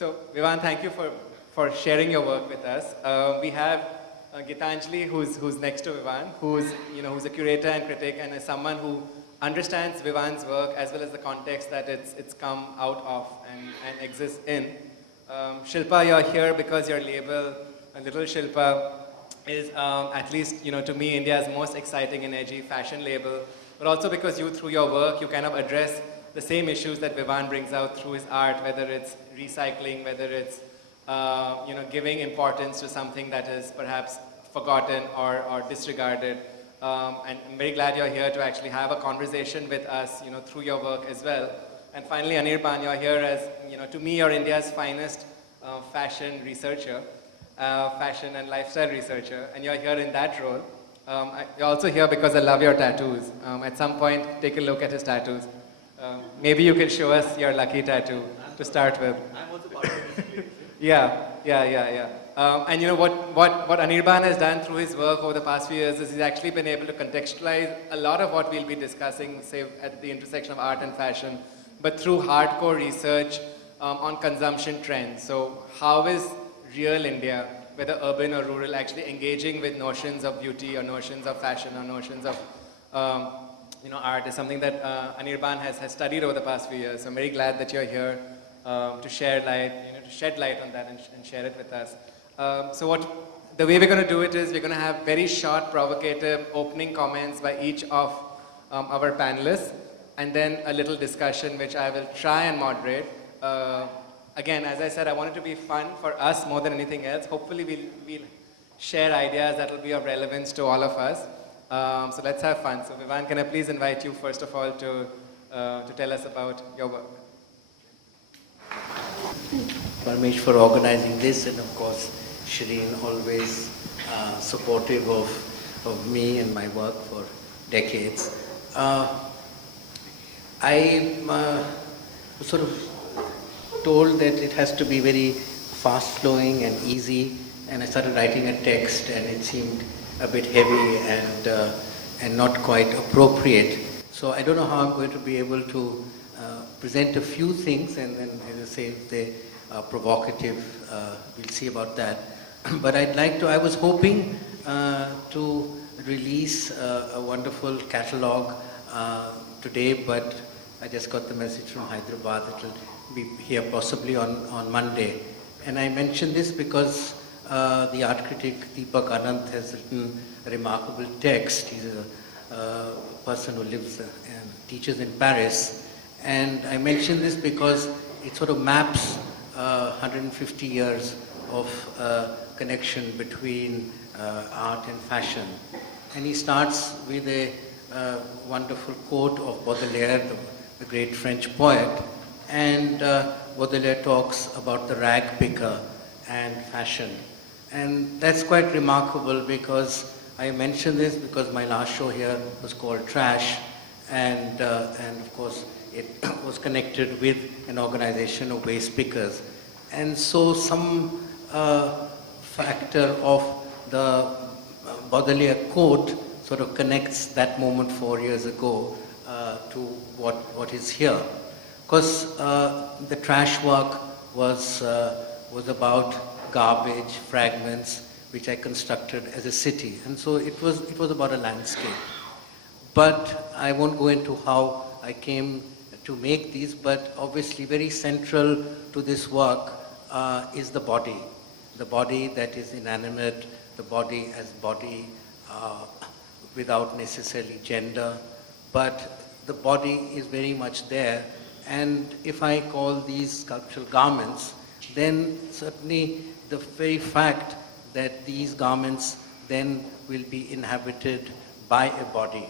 So, Vivan, thank you for sharing your work with us. We have Gitanjali, who's next to Vivan, who's a curator and critic and is someone who understands Vivan's work as well as the context that it's come out of and exists in. Shilpa, you're here because your label, Little Shilpa, is at least to me India's most exciting and edgy fashion label, but also because you, through your work, you kind of address the same issues that Vivan brings out through his art, whether it's recycling, whether it's giving importance to something that is perhaps forgotten or disregarded. And I'm very glad you're here to actually have a conversation with us, through your work as well. And finally, Anirban, you're here as, to me, you're India's finest fashion researcher, fashion and lifestyle researcher, and you're here in that role. You're also here because I love your tattoos. At some point, take a look at his tattoos. Maybe you can show us your lucky tattoo to start with. I'm also part of this. Yeah. And what Anirban has done through his work over the past few years is he's actually been able to contextualize a lot of what we'll be discussing, say, at the intersection of art and fashion, but through hardcore research on consumption trends. So how is real India, whether urban or rural, actually engaging with notions of beauty or notions of fashion or notions of art is something that Anirban has studied over the past few years. So I'm very glad that you're here to share light, to shed light on that and share it with us. The way we're going to do it is we're going to have very short, provocative opening comments by each of our panelists, and then a little discussion which I will try and moderate. Again, as I said, I want it to be fun for us more than anything else. Hopefully we'll share ideas that will be of relevance to all of us. So let's have fun. So Vivan, can I please invite you first of all to tell us about your work? Parmesh for organizing this, and of course Shireen, always supportive of me and my work for decades. I was sort of told that it has to be very fast-flowing and easy, and I started writing a text and it seemed a bit heavy and not quite appropriate. So I don't know how I'm going to be able to present a few things, and then, as I say, if they are provocative, we'll see about that. But I was hoping to release a wonderful catalog today, but I just got the message from Hyderabad that it will be here possibly on Monday. And I mention this because the art critic Deepak Anand has written a remarkable text. He's a person who lives and teaches in Paris. And I mention this because it sort of maps 150 years of connection between art and fashion. And he starts with a wonderful quote of Baudelaire, the great French poet. And Baudelaire talks about the rag picker and fashion. And that's quite remarkable because I mention this because my last show here was called Trash, and of course it was connected with an organization of waste pickers. And so some factor of the Baudelaire quote sort of connects that moment 4 years ago to what is here. Because the trash work was about garbage, fragments, which I constructed as a city. And so it was about a landscape. But I won't go into how I came to make these, but obviously very central to this work is the body. The body that is inanimate, the body as body without necessarily gender, but the body is very much there. And if I call these sculptural garments, then certainly the very fact that these garments then will be inhabited by a body.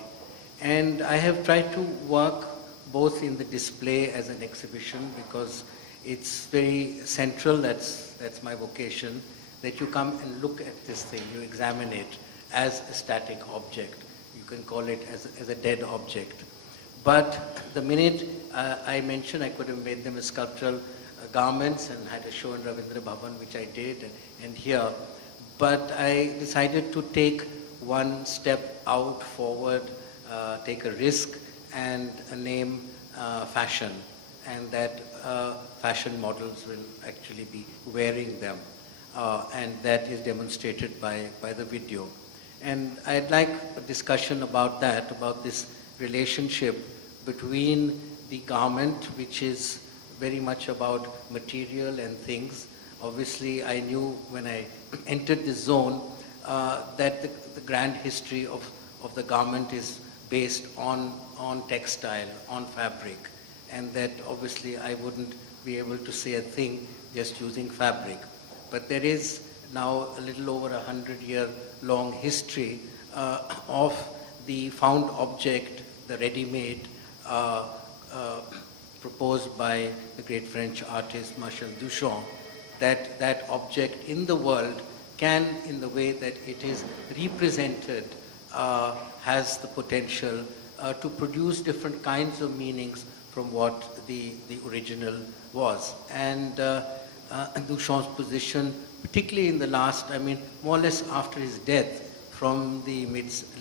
And I have tried to work both in the display as an exhibition because it's very central, that's my vocation, that you come and look at this thing, you examine it as a static object. You can call it as a dead object. But the minute I mentioned I could have made them as sculptural garments and had a show in Ravindra Bhavan, which I did, and here. But I decided to take one step out forward, take a risk, and name fashion. and that fashion models will actually be wearing them. And that is demonstrated by the video. And I'd like a discussion about that, about this relationship between the garment, which is very much about material and things. Obviously, I knew when I entered this zone that the grand history of the garment is based on textile, on fabric, and that obviously I wouldn't be able to say a thing just using fabric. But there is now a little over 100-year-long history of the found object, the ready-made, proposed by the great French artist Marcel Duchamp, that object in the world can, in the way that it is represented, has the potential to produce different kinds of meanings from what the original was. And Duchamp's position, particularly in the last, more or less after his death, from the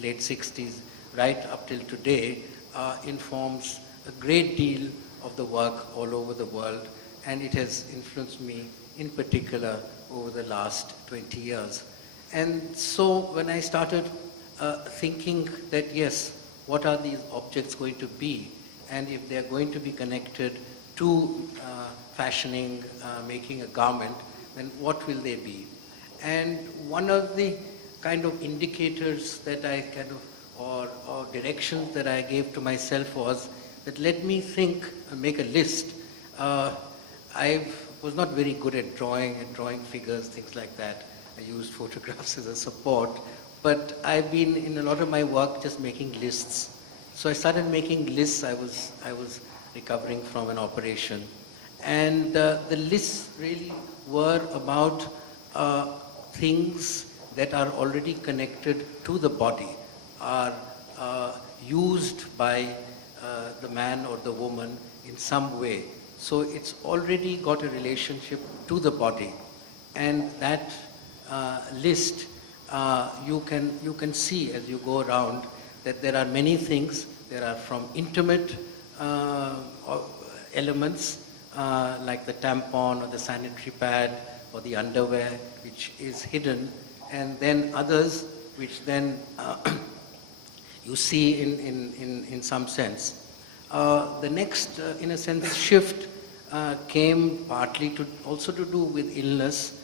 late 60s right up till today, informs a great deal of the work all over the world, and it has influenced me in particular over the last 20 years. And so when I started thinking that, yes, what are these objects going to be, and if they're going to be connected to fashioning, making a garment, then what will they be? And one of the kind of indicators that I or directions that I gave to myself was that let me think and make a list. I was not very good at drawing figures, things like that. I used photographs as a support, but I've been in a lot of my work just making lists. So I started making lists. I was recovering from an operation, and the lists really were about things that are already connected to the body, are used by the man or the woman in some way. So it's already got a relationship to the body. And that list, you can see as you go around that there are many things. There are from intimate elements like the tampon or the sanitary pad or the underwear, which is hidden, and then others which then you see in some sense. The next, in a sense, shift came partly also to do with illness,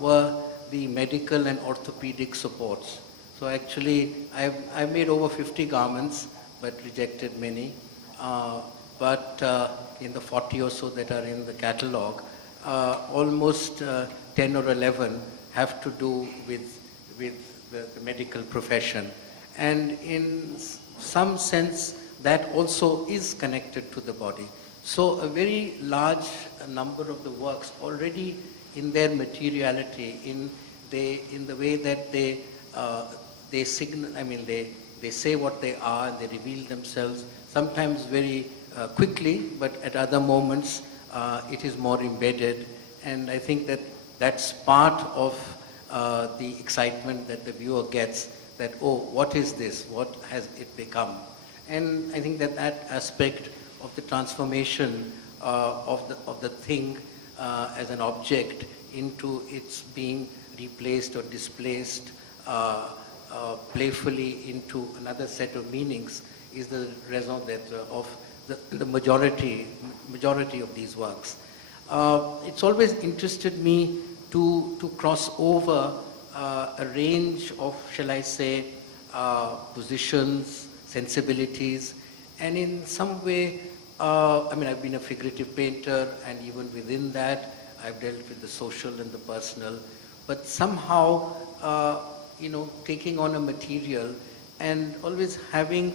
were the medical and orthopedic supports. So actually, I've made over 50 garments, but rejected many. But in the 40 or so that are in the catalog, almost 10 or 11 have to do with the medical profession. And in some sense, that also is connected to the body. So a very large number of the works already in their materiality, in the way that they signal, they say what they are, they reveal themselves, sometimes very quickly, but at other moments it is more embedded. And I think that that's part of the excitement that the viewer gets, that, oh, what is this? What has it become? And I think that aspect of the transformation of the thing as an object into its being replaced or displaced playfully into another set of meanings is the raison d'etre of the majority of these works. It's always interested me to cross over a range of, shall I say, positions, sensibilities, and in some way, I've been a figurative painter, and even within that, I've dealt with the social and the personal, but somehow, taking on a material and always having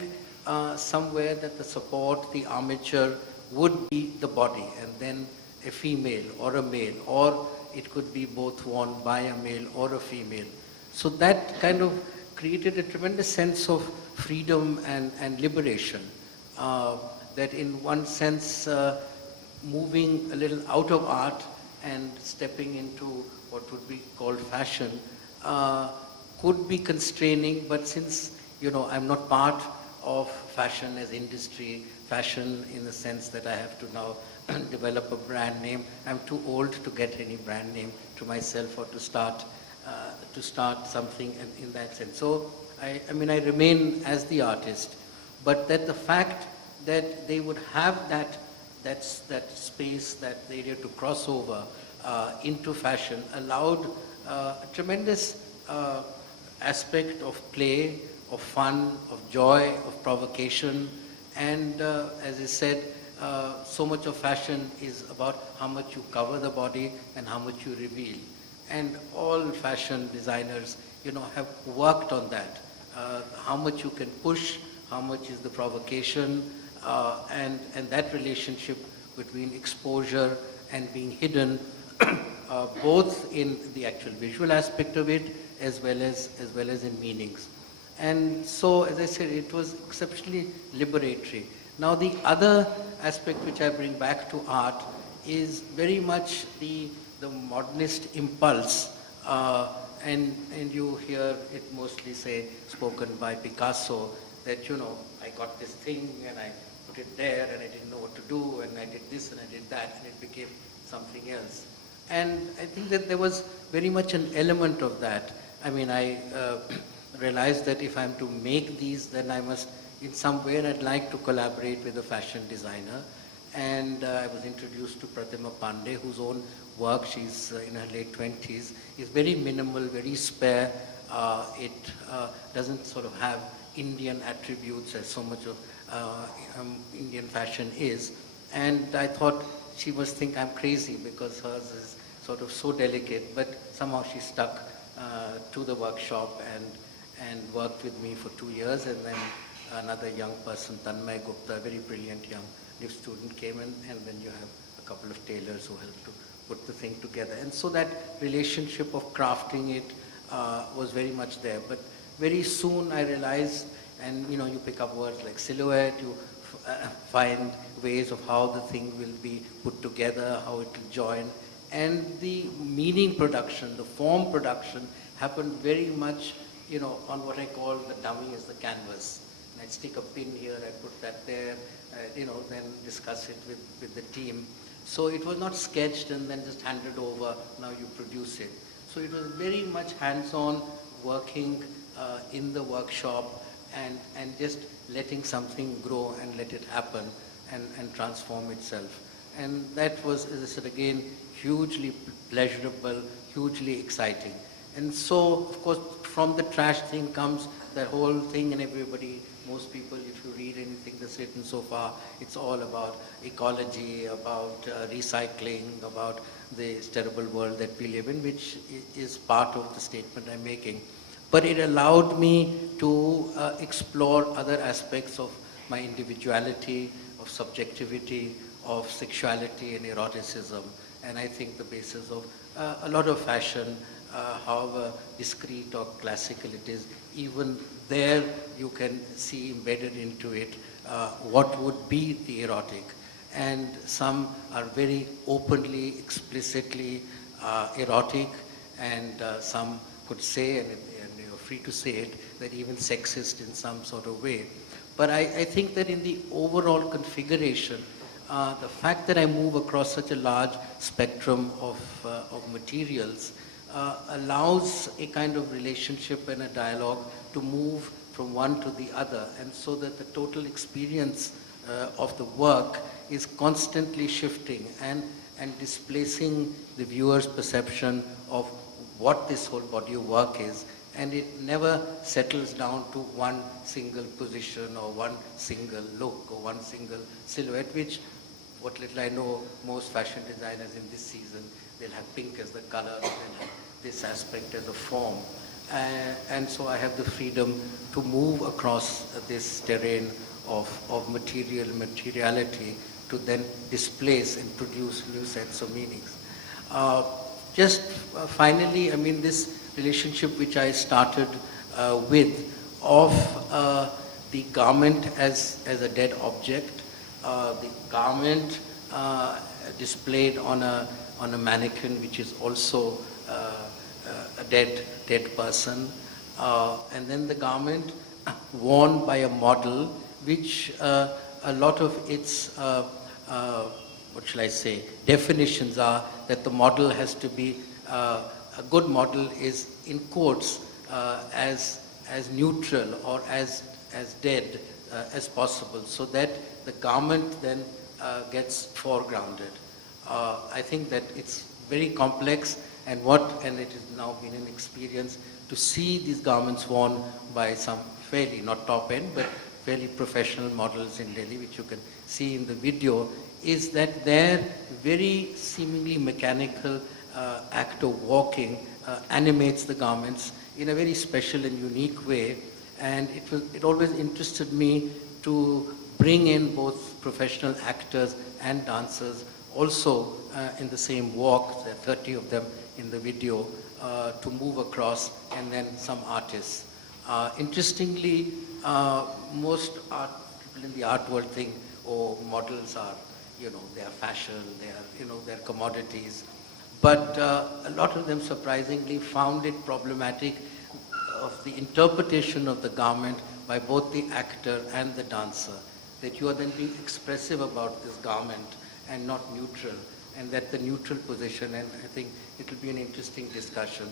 somewhere that the support, the armature would be the body, and then a female or a male, or it could be both worn by a male or a female. So that kind of created a tremendous sense of freedom and liberation, that in one sense, moving a little out of art and stepping into what would be called fashion could be constraining, but since I'm not part of fashion as industry, fashion in the sense that I have to now develop a brand name. I'm too old to get any brand name to myself or to start something in that sense. So I mean, I remain as the artist, but that the fact that they would have that space, that area to cross over into fashion allowed a tremendous aspect of play, of fun, of joy, of provocation, and as I said, so much of fashion is about how much you cover the body and how much you reveal. And all fashion designers, have worked on that. How much you can push, how much is the provocation, and that relationship between exposure and being hidden, both in the actual visual aspect of it as well as in meanings. And so, as I said, it was exceptionally liberatory. Now, the other aspect which I bring back to art is very much the modernist impulse, and you hear it mostly spoken by Picasso, that I got this thing and I put it there and I didn't know what to do, and I did this and I did that, and it became something else. And I think that there was very much an element of that. I mean, I realized that if I'm to make these, then I must, in some way, I'd like to collaborate with a fashion designer. And I was introduced to Pratima Pandey, whose own work, she's in her late 20s, is very minimal, very spare. It doesn't sort of have Indian attributes as so much of Indian fashion is. And I thought she must think I'm crazy because hers is sort of so delicate, but somehow she stuck to the workshop and worked with me for 2 years. And then another young person, Tanmay Gupta, a very brilliant young lift student, came in, and then you have a couple of tailors who helped to put the thing together. And so that relationship of crafting it was very much there. But very soon I realized, and you pick up words like silhouette, you find ways of how the thing will be put together, how it will join. And the meaning production, the form production happened very much, on what I call the dummy as the canvas. And I'd stick a pin here, I put that there, then discuss it with the team. So it was not sketched and then just handed over, now you produce it. So it was very much hands-on, working in the workshop and just letting something grow and let it happen and transform itself. And that was, as I said again, hugely pleasurable, hugely exciting. And so, of course, from the trash thing comes that whole thing, and everybody, most people, if you read anything that's written so far, it's all about ecology, about recycling, about this terrible world that we live in, which is part of the statement I'm making. But it allowed me to explore other aspects of my individuality, of subjectivity, of sexuality and eroticism. And I think the basis of a lot of fashion, however discreet or classical it is, even there you can see embedded into it what would be the erotic. And some are very openly, explicitly erotic, and some could say, and you're free to say it, that even sexist in some sort of way. But I think that in the overall configuration, the fact that I move across such a large spectrum of materials allows a kind of relationship and a dialogue to move from one to the other, and so that the total experience of the work is constantly shifting and displacing the viewer's perception of what this whole body of work is. And it never settles down to one single position or one single look or one single silhouette, which, what little I know, most fashion designers in this season, they'll have pink as the color, they'll have this aspect as a form. And so I have the freedom to move across this terrain of materiality to then displace and produce new sets of meanings. Just finally, I mean, this relationship which I started with of the garment as a dead object, the garment displayed on a mannequin which is also a dead person, and then the garment worn by a model which a lot of its, what shall I say, definitions are that the model has to be, a good model is in quotes as neutral or as dead as possible, so that the garment then gets foregrounded. I think that it's very complex, and it has now been an experience to see these garments worn by some fairly, not top end, but fairly professional models in Delhi, which you can see in the video, is that their very seemingly mechanical act of walking animates the garments in a very special and unique way. And it always interested me to bring in both professional actors and dancers also in the same walk. There are 30 of them in the video, to move across, and then some artists. Interestingly, most people in the art world think, oh, models are, they are fashion, they're commodities. But a lot of them surprisingly found it problematic of the interpretation of the garment by both the actor and the dancer, that you are then being expressive about this garment and not neutral, and that the neutral position, and I think it will be an interesting discussion.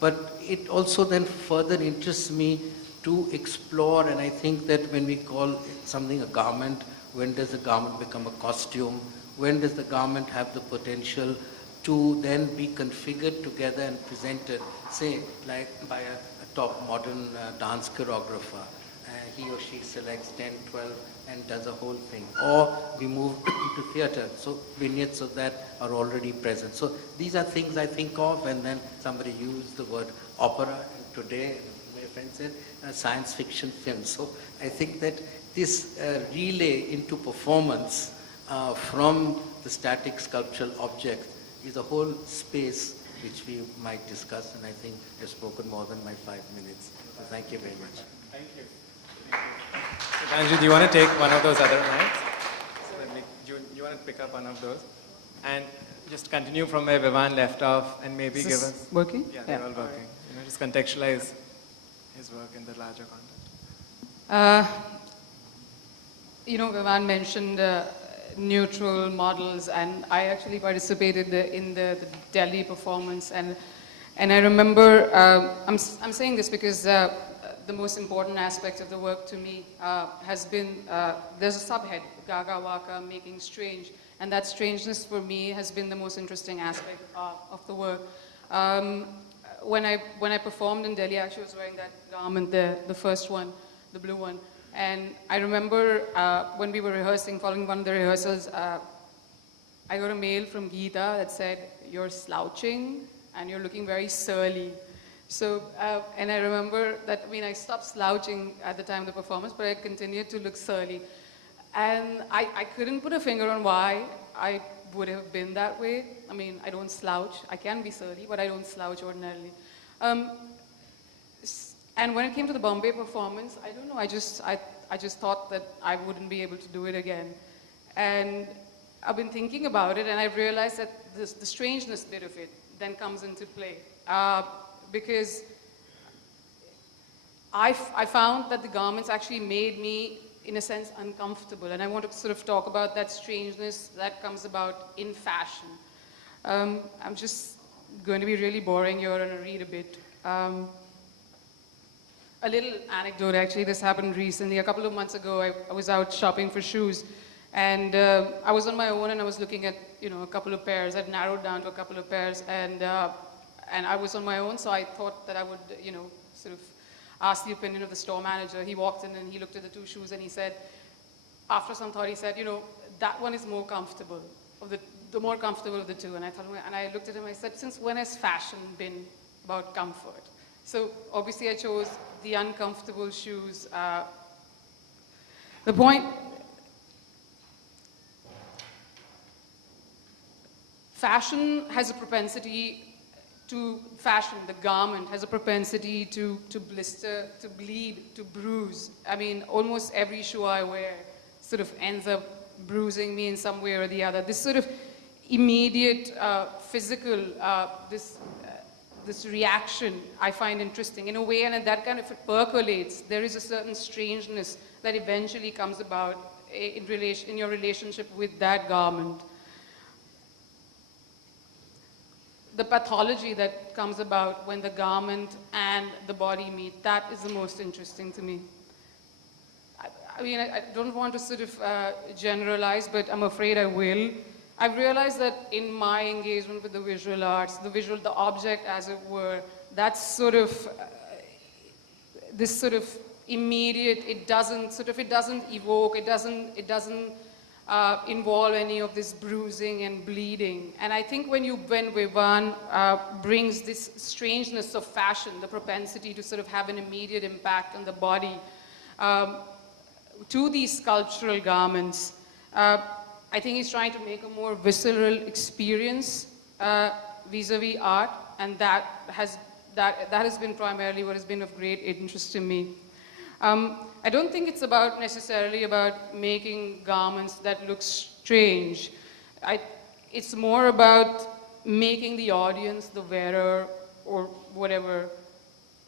But it also then further interests me to explore, and I think that when we call something a garment, when does the garment become a costume? When does the garment have the potential to then be configured together and presented, say, like by a top modern dance choreographer? He or she selects 10, 12 and does a whole thing. Or we move to theatre, so vignettes of that are already present. So these are things I think of, and then somebody used the word opera, and today, my friend said, science fiction film. So I think that this relay into performance from the static sculptural object is a whole space which we might discuss, and I think I've spoken more than my 5 minutes. So thank you very much. Thank you. Gitanjali, do you want to take one of those other mics? Do you want to pick up one of those? And just continue from where Vivan left off, and maybe give us... working? Yeah, they're all working. Just contextualize his work in the larger context. Vivan mentioned neutral models, and I actually participated in the Delhi performance, and I remember, I'm saying this because the most important aspect of the work to me has been, there's a subhead, Gaga Waka, making strange, and that strangeness for me has been the most interesting aspect of the work. When I performed in Delhi, I actually was wearing that garment, the first one, the blue one. And I remember when we were rehearsing, following one of the rehearsals, I got a mail from Geeta that said, "You're slouching and you're looking very surly." So, and I remember that, I stopped slouching at the time of the performance, but I continued to look surly. And I couldn't put a finger on why I would have been that way. I don't slouch. I can be surly, but I don't slouch ordinarily. And when it came to the Bombay performance, I don't know, I just thought that I wouldn't be able to do it again. And I've been thinking about it, and I've realized that the strangeness bit of it then comes into play. Because I found that the garments actually made me, in a sense, uncomfortable. And I want to sort of talk about that strangeness that comes about in fashion. I'm just going to be really boring here and read a bit. A little anecdote, actually. This happened recently. A couple of months ago, I was out shopping for shoes. And I was on my own, and I was looking at, a couple of pairs. I'd narrowed down to a couple of pairs. And I was on my own, so I thought that I would, sort of ask the opinion of the store manager. He walked in and he looked at the two shoes and he said, after some thought, he said, that one is more comfortable, the more comfortable of the two. And I looked at him, I said, since when has fashion been about comfort? So obviously I chose the uncomfortable shoes. The point, fashion has a propensity the garment has a propensity to blister, to bleed, to bruise. Almost every shoe I wear sort of ends up bruising me in some way or the other. This sort of immediate physical, this reaction I find interesting in a way, and that kind of it percolates. There is a certain strangeness that eventually comes about in your relationship with that garment. The pathology that comes about when the garment and the body meet, that is the most interesting to me. I mean, I don't want to sort of generalize, but I'm afraid I will. I've realized that in my engagement with the visual arts, the object as it were, that's sort of, this sort of immediate, it doesn't evoke, it doesn't involve any of this bruising and bleeding. And I think when Vivan brings this strangeness of fashion, the propensity to sort of have an immediate impact on the body, to these sculptural garments, I think he's trying to make a more visceral experience vis-a-vis art, and that has been primarily what has been of great interest to me. I don't think it's necessarily about making garments that look strange. It's more about making the audience, the wearer, or whatever,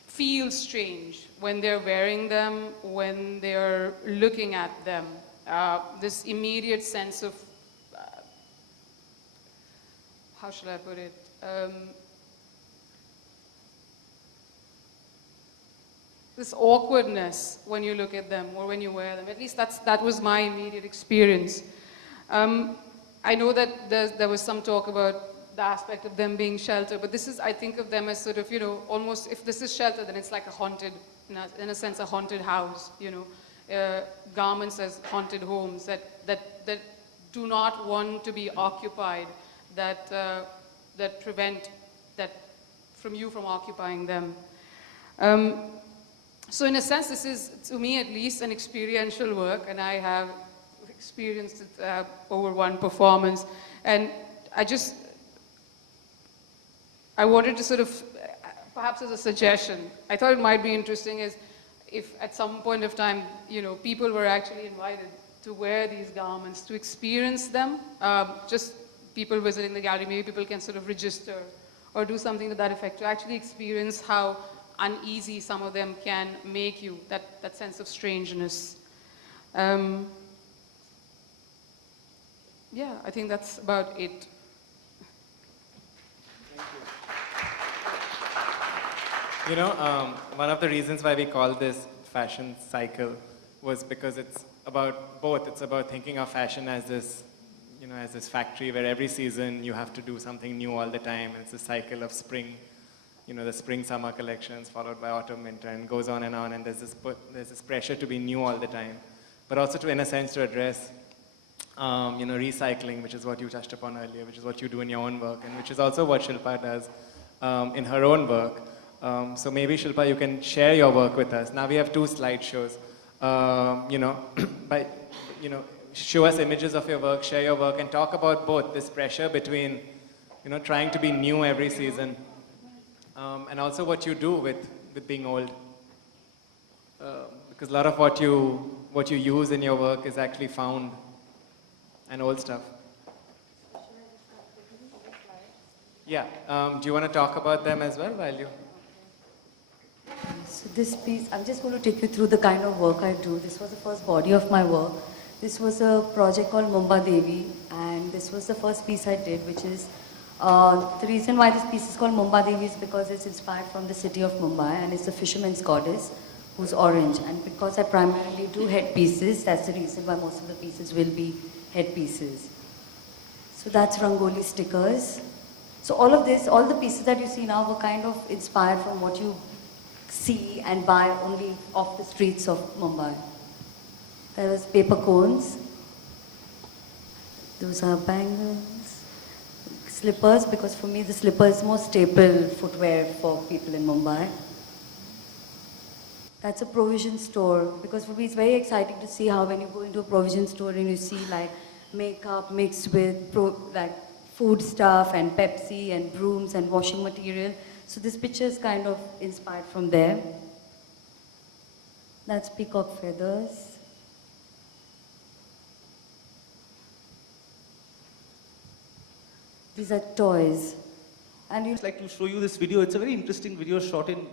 feel strange when they're wearing them, when they're looking at them. This immediate sense of, how should I put it? This awkwardness when you look at them or when you wear them. At least that was my immediate experience. I know that there was some talk about the aspect of them being shelter, but I think of them as sort of, almost, if this is shelter, then it's like a haunted, in a sense, a haunted house, garments as haunted homes that do not want to be occupied, that prevent you from occupying them. So in a sense, this is, to me at least, an experiential work, and I have experienced it over one performance. And I wanted to sort of, perhaps as a suggestion, I thought it might be interesting if at some point of time, people were actually invited to wear these garments, to experience them. Just people visiting the gallery, maybe people can sort of register or do something to that effect, to actually experience how uneasy some of them can make you, that sense of strangeness. Yeah, I think that's about it. One of the reasons why we call this fashion cycle was because it's about both. It's about thinking of fashion as this, as this factory where every season you have to do something new all the time. And it's a cycle of spring, the spring-summer collections followed by autumn-winter, and goes on, and there's this pressure to be new all the time. But also to, in a sense, to address, recycling, which is what you touched upon earlier, which is what you do in your own work, and which is also what Shilpa does in her own work. So maybe, Shilpa, you can share your work with us. Now we have 2 slideshows. Show us images of your work, share your work, and talk about both this pressure between, trying to be new every season, and also what you do with being old. Because a lot of what you use in your work is actually found and old stuff. Yeah. Do you want to talk about them as well while you... So this piece, I'm just going to take you through the kind of work I do. This was the first body of my work. This was a project called Mumba Devi, and this was the first piece I did, which is, the reason why this piece is called Mumba Devi is because it's inspired from the city of Mumbai, and it's the fisherman's goddess who's orange. And because I primarily do headpieces, that's the reason why most of the pieces will be headpieces. So that's Rangoli stickers. So all of this, all the pieces that you see now were kind of inspired from what you see and buy only off the streets of Mumbai. There was paper cones. Those are bangles. Slippers, because for me the slipper is more staple footwear for people in Mumbai. That's a provision store, because for me it's very exciting to see how when you go into a provision store and you see like makeup mixed with like food stuff and Pepsi and brooms and washing material. So this picture is kind of inspired from there. That's peacock feathers. These are toys. And I'd like to show you this video. It's a very interesting video shot in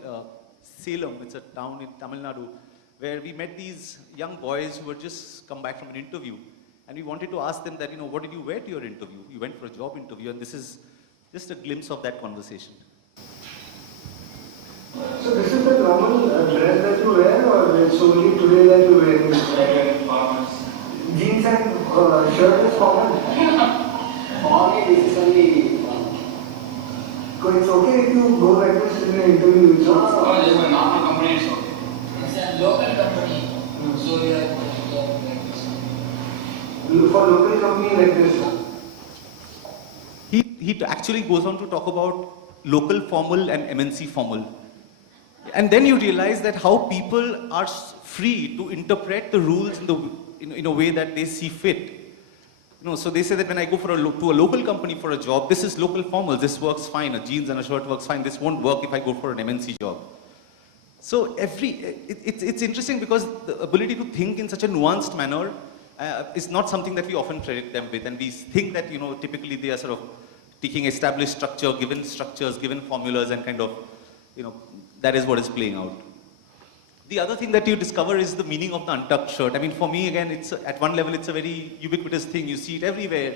Salem. It's a town in Tamil Nadu where we met these young boys who had just come back from an interview. And we wanted to ask them that, what did you wear to your interview? You went for a job interview, and this is just a glimpse of that conversation. So this is the normal dress that you wear, or it's only today that you wear this? Jeans and shirt is common? For me, this is only... So it's okay if you go like this in an interview? It's not... No, this is a normal company, it's okay. It's a local company, so you are like this. For local company like this? He actually goes on to talk about local formal and MNC formal. And then you realize that how people are free to interpret the rules in a way that they see fit. So they say that when I go to a local company for a job, this is local formal, this works fine, a jeans and a shirt works fine, this won't work if I go for an MNC job. So it's interesting because the ability to think in such a nuanced manner is not something that we often credit them with, and we think that, typically they are sort of taking established structure, given structures, given formulas, and kind of, that is what is playing out. The other thing that you discover is the meaning of the untucked shirt. I mean, for me, again, at one level, it's a very ubiquitous thing. You see it everywhere.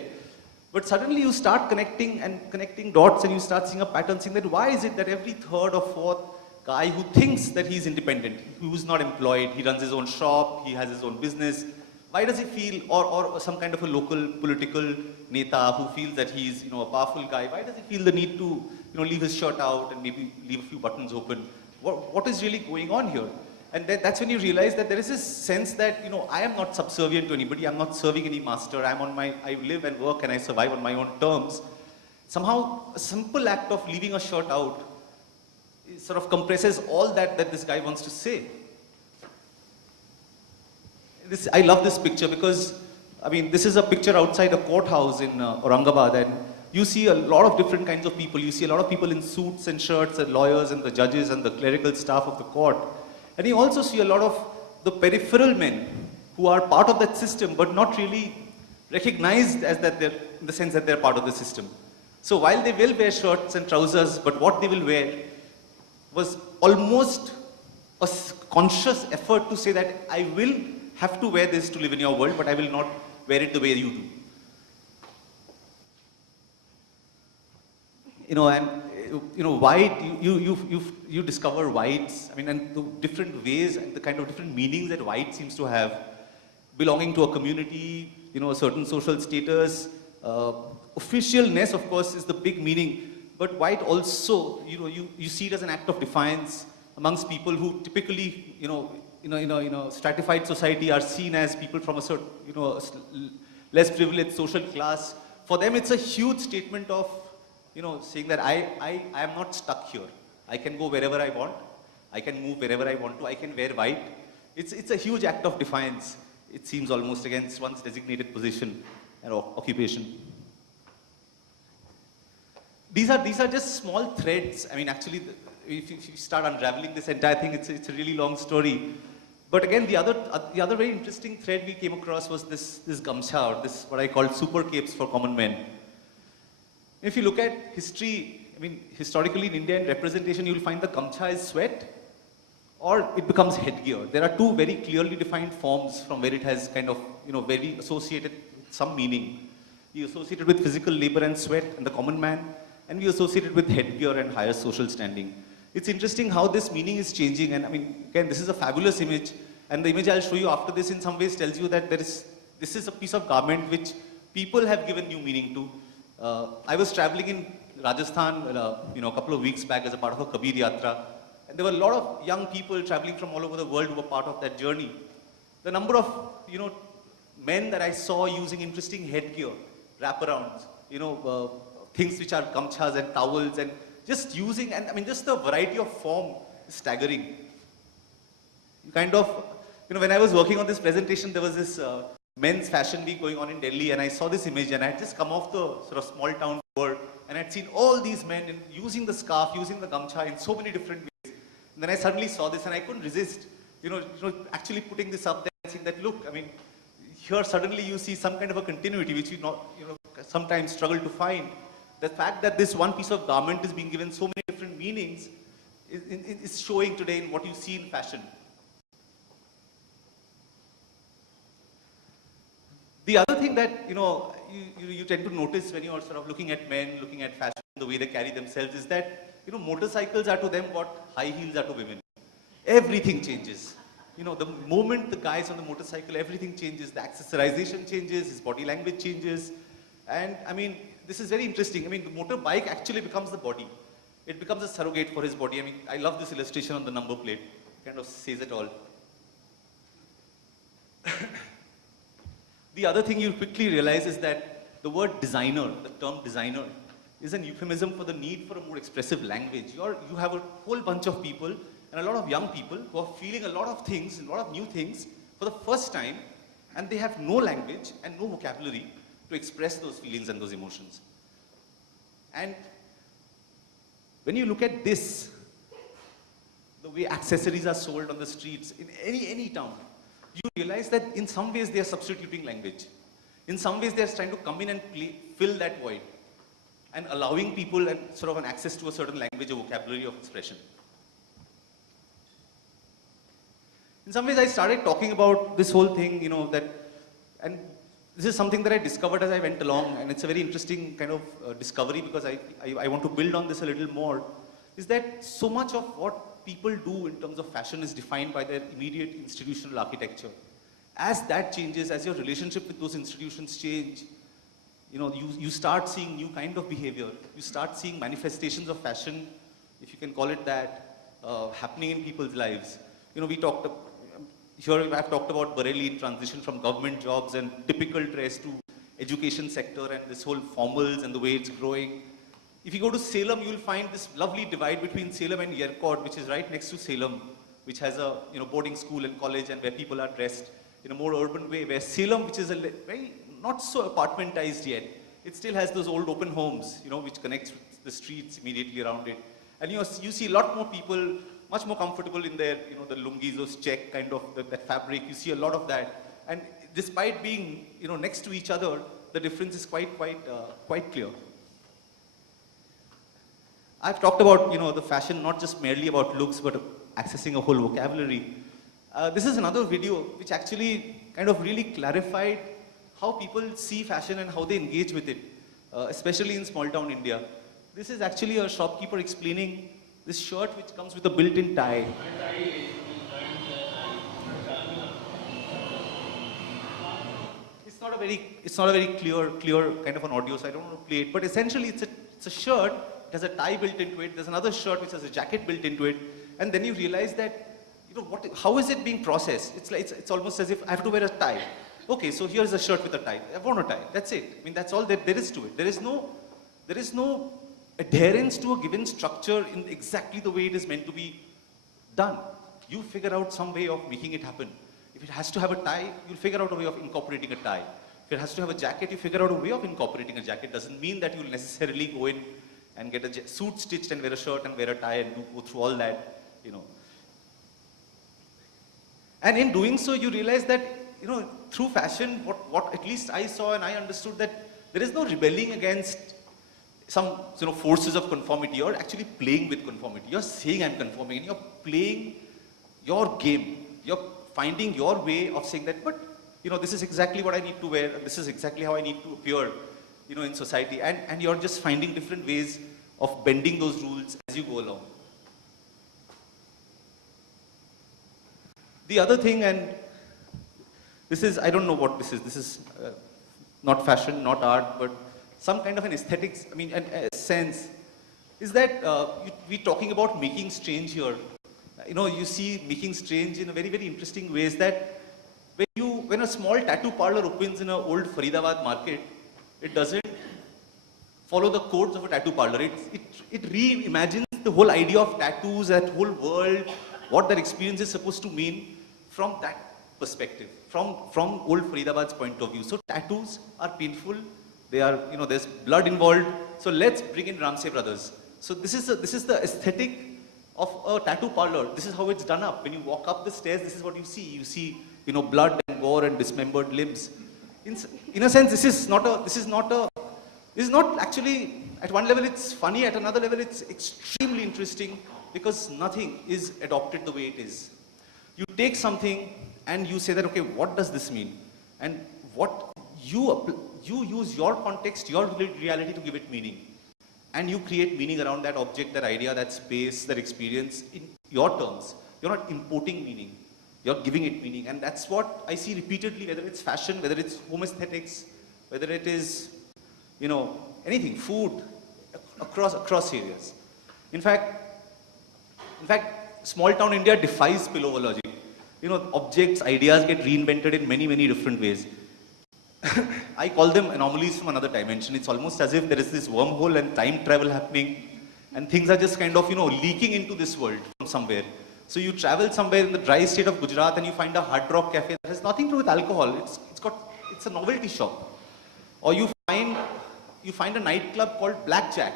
But suddenly you start connecting dots, and you start seeing a pattern, saying that why is it that every third or fourth guy who thinks that he's independent, who's not employed, he runs his own shop, he has his own business, why does he feel, or some kind of a local political neta who feels that he's, a powerful guy, why does he feel the need to, leave his shirt out and maybe leave a few buttons open? What is really going on here? And that's when you realize that there is this sense that, I am not subservient to anybody, I'm not serving any master, I live and work and I survive on my own terms. Somehow, a simple act of leaving a shirt out sort of compresses all that this guy wants to say. I love this picture because, this is a picture outside a courthouse in Aurangabad, and you see a lot of different kinds of people. You see a lot of people in suits and shirts, and lawyers and the judges and the clerical staff of the court. And you also see a lot of the peripheral men who are part of that system but not really recognized as that they're, in the sense that they're part of the system. So while they will wear shirts and trousers, but what they will wear was almost a conscious effort to say that I will have to wear this to live in your world, but I will not wear it the way you do. White, you discover whites, and the different ways and the kind of different meanings that white seems to have. Belonging to a community, a certain social status. Officialness, of course, is the big meaning. But white also, you see it as an act of defiance amongst people who typically, stratified society are seen as people from a certain, less privileged social class. For them, it's a huge statement of, saying that I am not stuck here. I can go wherever I want. I can move wherever I want to. I can wear white. It's a huge act of defiance. It seems almost against one's designated position and occupation. These are just small threads. Actually, if you start unraveling this entire thing, it's a really long story. But again, the other very interesting thread we came across was this gamcha, or this what I call super capes for common men. If you look at history, historically in Indian representation, you'll find the gamcha is sweat, or it becomes headgear. There are two very clearly defined forms from where it has kind of, very associated with some meaning. We associate it with physical labor and sweat and the common man, and we associate it with headgear and higher social standing. It's interesting how this meaning is changing, and again, this is a fabulous image, and the image I'll show you after this in some ways tells you that this is a piece of garment which people have given new meaning to. I was traveling in Rajasthan, a couple of weeks back as a part of a Kabir Yatra, and there were a lot of young people traveling from all over the world who were part of that journey. The number of, men that I saw using interesting headgear, wraparounds, things which are gamchas and towels, and just using, and just the variety of form is staggering. When I was working on this presentation, there was this men's fashion week going on in Delhi, and I saw this image, and I had just come off the sort of small town world, and I'd seen all these men using the scarf, using the gamcha in so many different ways. And then I suddenly saw this, and I couldn't resist, actually putting this up there and saying that, look, here suddenly you see some kind of a continuity which we not, sometimes struggle to find. The fact that this one piece of garment is being given so many different meanings is showing today in what you see in fashion. The other thing that, you tend to notice when you are sort of looking at men, looking at fashion, the way they carry themselves, is that, motorcycles are to them what high heels are to women. Everything changes. The moment the guy's on the motorcycle, everything changes. The accessorization changes, his body language changes. And I mean, this is very interesting. I mean, the motorbike actually becomes the body. It becomes a surrogate for his body. I mean, I love this illustration on the number plate. It kind of says it all. The other thing you quickly realize is that the word designer, the term designer, is an euphemism for the need for a more expressive language. You have a whole bunch of people and a lot of young people who are feeling a lot of things, a lot of new things for the first time, and they have no language and no vocabulary to express those feelings and those emotions. And when you look at this, the way accessories are sold on the streets in any town, you realize that in some ways they are substituting language. In some ways they are trying to come in and fill that void and allowing people sort of an access to a certain language or vocabulary of expression. In some ways I started talking about this whole thing, and this is something that I discovered as I went along, and it's a very interesting kind of discovery because I want to build on this a little more, is that so much of what people do in terms of fashion is defined by their immediate institutional architecture. As that changes, as your relationship with those institutions change, you start seeing new kind of behavior. You start seeing manifestations of fashion, if you can call it that, happening in people's lives. I've talked about Bareilly transition from government jobs and typical dress to education sector and this whole formals and the way it's growing. If you go to Salem, you'll find this lovely divide between Salem and Yercaud, which is right next to Salem, which has a boarding school and college and where people are dressed in a more urban way, where Salem, which is very not so apartmentized yet, it still has those old open homes, which connects with the streets immediately around it. And you see a lot more people much more comfortable in their, the lungis, those check kind of, that fabric. You see a lot of that. And despite being, next to each other, the difference is quite clear. I've talked about, the fashion, not just merely about looks, but accessing a whole vocabulary. This is another video which actually kind of really clarified how people see fashion and how they engage with it, especially in small town India. This is actually a shopkeeper explaining this shirt which comes with a built-in tie. It's not a very clear kind of an audio, so I don't want to play it. But essentially, it's a shirt. It has a tie built into it. There's another shirt which has a jacket built into it, and then you realize that how is it being processed? It's almost as if I have to wear a tie. Okay, so here's a shirt with a tie. I want a tie. That's it. I mean, that's all there is to it. There is no adherence to a given structure in exactly the way it is meant to be done. You figure out some way of making it happen. If it has to have a tie, you'll figure out a way of incorporating a tie. If it has to have a jacket, you figure out a way of incorporating a jacket. Doesn't mean that you'll necessarily go in and get a suit stitched and wear a shirt and wear a tie and go through all that, And in doing so, you realize that, through fashion, what at least I saw and I understood that there is no rebelling against some forces of conformity. You're actually playing with conformity. You're saying I'm conforming and you're playing your game. You're finding your way of saying that, but this is exactly what I need to wear, and this is exactly how I need to appear, in society. And you're just finding different ways of bending those rules as you go along. The other thing, and this is, I don't know what this is not fashion, not art, but some kind of an aesthetics, a sense, is that we're talking about making strange here. You see making strange in a very, very interesting ways that when a small tattoo parlor opens in an old Faridabad market, it doesn't follow the codes of a tattoo parlor. It reimagines the whole idea of tattoos, that whole world, what that experience is supposed to mean from that perspective, from old Faridabad's point of view. So tattoos are painful. They are, there's blood involved. So let's bring in Ramsey Brothers. So this is the aesthetic of a tattoo parlor. This is how it's done up. When you walk up the stairs, this is what you see. You see, blood and gore and dismembered limbs. In a sense, this is not actually, at one level it's funny, at another level it's extremely interesting because nothing is adopted the way it is. You take something and you say that, okay, what does this mean? And what you use your context, your reality to give it meaning. And you create meaning around that object, that idea, that space, that experience in your terms. You're not importing meaning. You're giving it meaning. And that's what I see repeatedly, whether it's fashion, whether it's home aesthetics, whether it is, you know, anything, food, across areas. In fact, small town India defies spillover logic. You know, objects, ideas get reinvented in many, many different ways. I call them anomalies from another dimension. It's almost as if there is this wormhole and time travel happening, and things are just kind of, you know, leaking into this world from somewhere. So you travel somewhere in the dry state of Gujarat and you find a Hard Rock cafe that has nothing to do with alcohol. It's a novelty shop. Or you find a nightclub called Blackjack,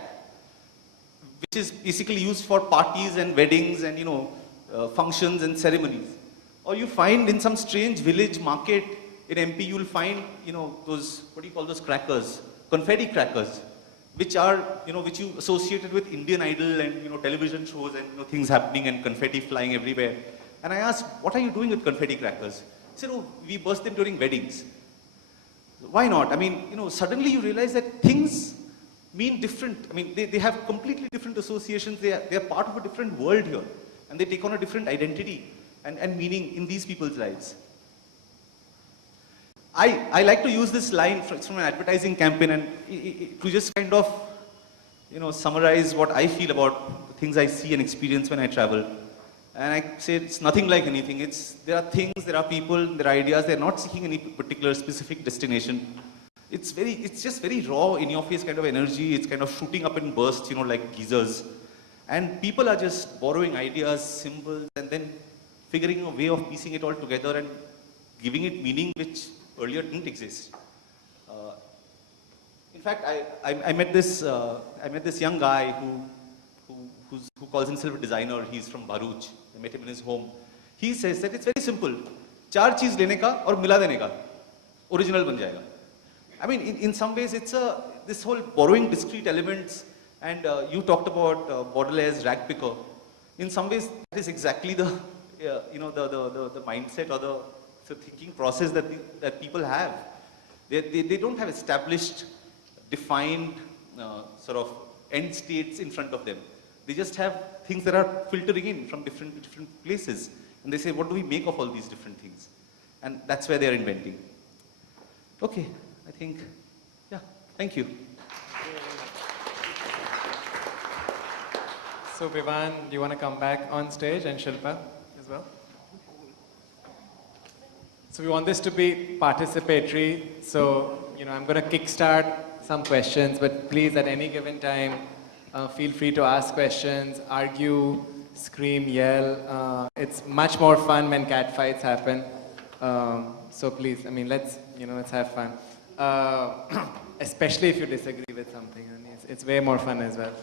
which is basically used for parties and weddings and, you know, functions and ceremonies. Or you find in some strange village market in MP, you'll find, you know, those, what do you call those crackers? Confetti crackers, which are, you know, which you associated with Indian Idol and, you know, television shows and, you know, things happening and confetti flying everywhere. And I asked, what are you doing with confetti crackers? He said, oh, we burst them during weddings. Why not? I mean, you know, suddenly you realize that things mean different. I mean, they have completely different associations. They are part of a different world here. And they take on a different identity and meaning in these people's lives. I like to use this line from an advertising campaign and to just kind of, you know, summarize what I feel about the things I see and experience when I travel. And I say it's nothing like anything. There are things, there are people, there are ideas. They're not seeking any particular specific destination. It's just very raw, in your face kind of energy. It's kind of shooting up in bursts, you know, like geysers. And people are just borrowing ideas, symbols, and then figuring a way of piecing it all together and giving it meaning which earlier didn't exist. In fact, I met this young guy who calls himself a designer. He's from Bharuch. I met him in his home. He says that it's very simple. चार चीज लेने का और मिला देने का, original बन जाएगा. I mean, in some ways, it's this whole borrowing discrete elements, and you talked about Baudelaire's rag picker. In some ways, that is exactly the the mindset or the thinking process that people have. They don't have established, defined sort of end states in front of them. They just have things that are filtering in from different places, and they say, what do we make of all these different things? And that's where they're inventing. Okay, I think, yeah, thank you. So Vivan, do you want to come back on stage, and Shilpa as well? So we want this to be participatory. So, you know, I'm going to kickstart some questions, but please at any given time, feel free to ask questions, argue, scream, yell. It's much more fun when cat fights happen. So please, I mean, let's have fun. Especially if you disagree with something, and it's way more fun as well.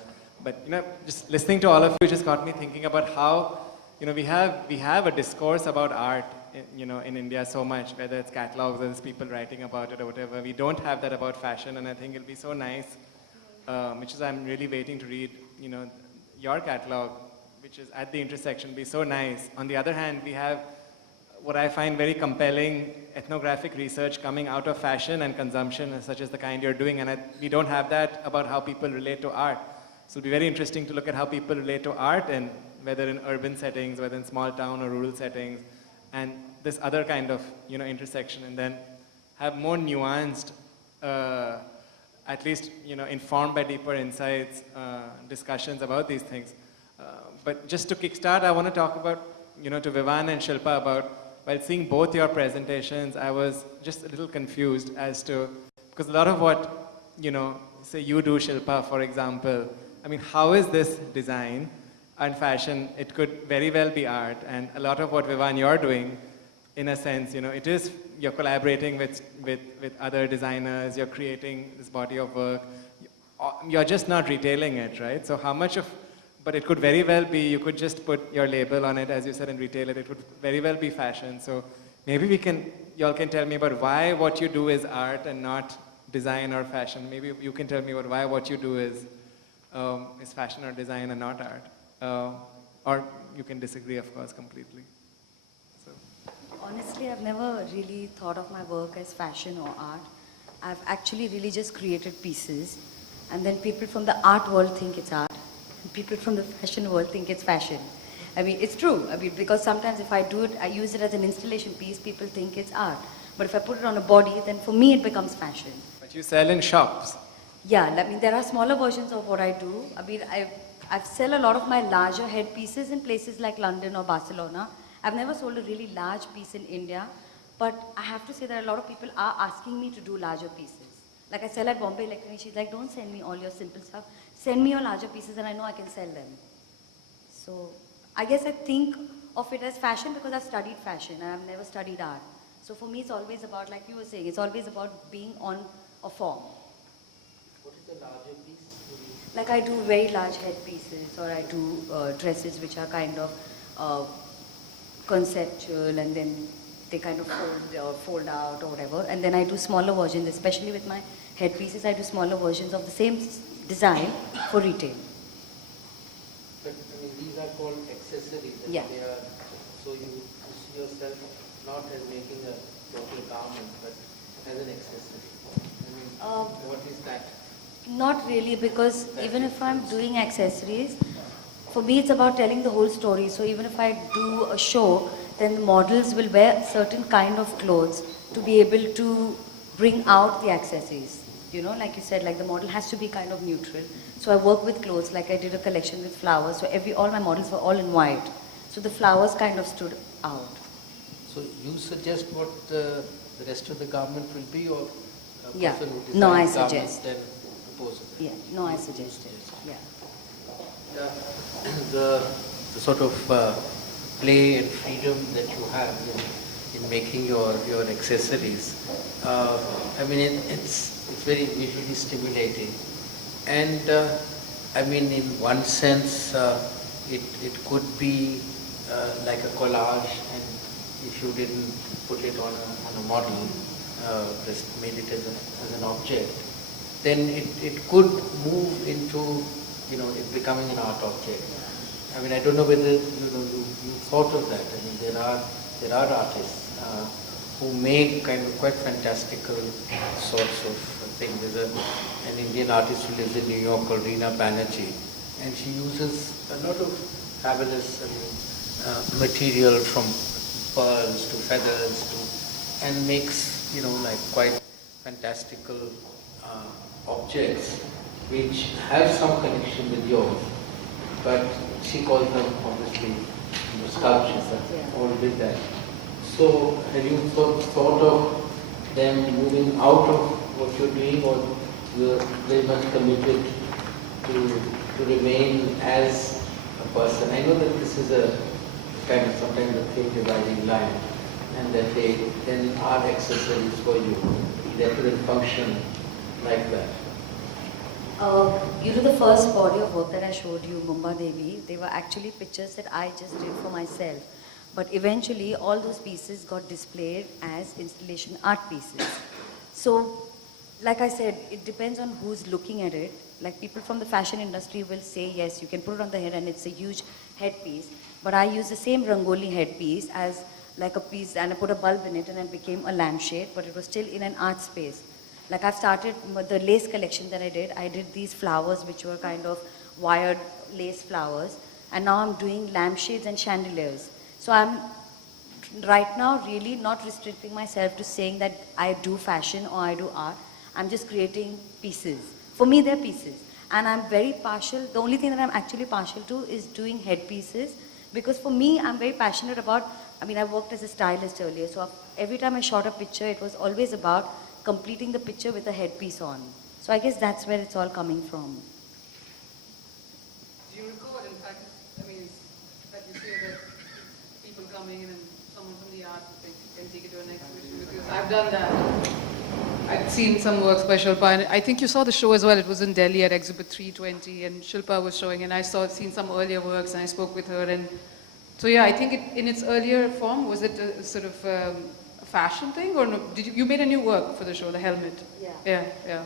But, you know, just listening to all of you just got me thinking about how, you know, we have a discourse about art, in India so much, whether it's catalogs or there's people writing about it or whatever. We don't have that about fashion, and I think it'll be so nice, which is I'm really waiting to read, your catalog, which is at the intersection, be so nice. On the other hand, we have what I find very compelling ethnographic research coming out of fashion and consumption, such as the kind you're doing, and we don't have that about how people relate to art. So it'll be very interesting to look at how people relate to art, and whether in urban settings, whether in small town or rural settings, and this other kind of intersection, and then have more nuanced, at least informed by deeper insights, discussions about these things. But just to kickstart, I want to talk about, to Vivan and Shilpa about, while seeing both your presentations, I was just a little confused as to, because a lot of what, say you do, Shilpa, for example, I mean, how is this design and fashion? It could very well be art, and a lot of what, Vivan, you're doing, in a sense, it is, you're collaborating with other designers, you're creating this body of work, you're just not retailing it, right? So how much of, but it could very well be, you could just put your label on it, as you said, and retail it. It would very well be fashion. So maybe y'all can tell me about why what you do is art and not design or fashion. Maybe you can tell me why what you do is fashion or design and not art. Or you can disagree, of course, completely. So. Honestly, I've never really thought of my work as fashion or art. I've actually really just created pieces, and then people from the art world think it's art, and people from the fashion world think it's fashion. I mean, it's true. I mean, because sometimes if I do it, I use it as an installation piece, people think it's art. But if I put it on a body, then for me it becomes fashion. But you sell in shops. Yeah, I mean, there are smaller versions of what I do. I mean, I've sell a lot of my larger headpieces in places like London or Barcelona. I've never sold a really large piece in India, but I have to say that a lot of people are asking me to do larger pieces. Like I sell at Bombay Electronics, she's like, don't send me all your simple stuff. Send me your larger pieces and I know I can sell them. So I guess I think of it as fashion because I've studied fashion and I've never studied art. So for me, it's always about, like you were saying, it's always about being on a form. What is the larger piece? Like I do very large headpieces, or I do dresses which are kind of conceptual, and then they kind of fold out or whatever. And then I do smaller versions, especially with my headpieces, I do smaller versions of the same design for retail. But I mean, these are called accessories. And Yeah. They are, so you see yourself not as making a total garment, but as an accessory. I mean, what is that? Not really, because even if I'm doing accessories, for me it's about telling the whole story. So even if I do a show, then the models will wear certain kind of clothes to be able to bring out the accessories. You know, like you said, like the model has to be kind of neutral. So I work with clothes, like I did a collection with flowers. So all my models were all in white. So the flowers kind of stood out. So you suggest what the rest of the garment will be, or a Yeah. person who No, I designs garments suggest. then proposes it? Yeah, no, I suggested. Yeah. The sort of play and freedom that you have in making your accessories, I mean, it's very visually stimulating. And I mean, in one sense, it could be like a collage, and if you didn't put it on a model, just made it as an object, then it could move into, you know, it becoming an art object. I mean, I don't know whether you thought of that. I mean, there are artists who make kind of quite fantastical sorts of things. There's an Indian artist who lives in New York called Reena Banerjee, and she uses a lot of fabulous material from pearls to feathers and makes, you know, like quite fantastical objects which have some connection with yours, but she calls them obviously, you know, sculptures all with that. So have you thought of them moving out of what you're doing, or you're very much committed to remain as a person? I know that this is a kind of sometimes a thin dividing line, and that they then are accessories for you. They couldn't function like that. You know, the first body of work that I showed you, Mumba Devi, they were actually pictures that I just did for myself. But eventually, all those pieces got displayed as installation art pieces. So, like I said, it depends on who's looking at it. Like people from the fashion industry will say, yes, you can put it on the head and it's a huge headpiece. But I use the same Rangoli headpiece as like a piece, and I put a bulb in it and it became a lampshade, but it was still in an art space. Like I've started the lace collection that I did these flowers which were kind of wired lace flowers, and now I'm doing lampshades and chandeliers. So I'm right now really not restricting myself to saying that I do fashion or I do art. I'm just creating pieces. For me, they're pieces. And I'm very partial, the only thing that I'm actually partial to is doing headpieces, because for me, I'm very passionate about, I mean, I worked as a stylist earlier, so every time I shot a picture, it was always about completing the picture with a headpiece on. So I guess that's where it's all coming from. Do you recall, in fact, I mean, that you say that people coming in and someone from the art can take it to an exhibition? Because I've done that. I've seen some works by Shilpa, and I think you saw the show as well. It was in Delhi at Exhibit 320, and Shilpa was showing, and I seen some earlier works, and I spoke with her. And so yeah, I think in its earlier form, was it a sort of a fashion thing, or no? Did you made a new work for the show, the helmet? Yeah. Yeah, yeah.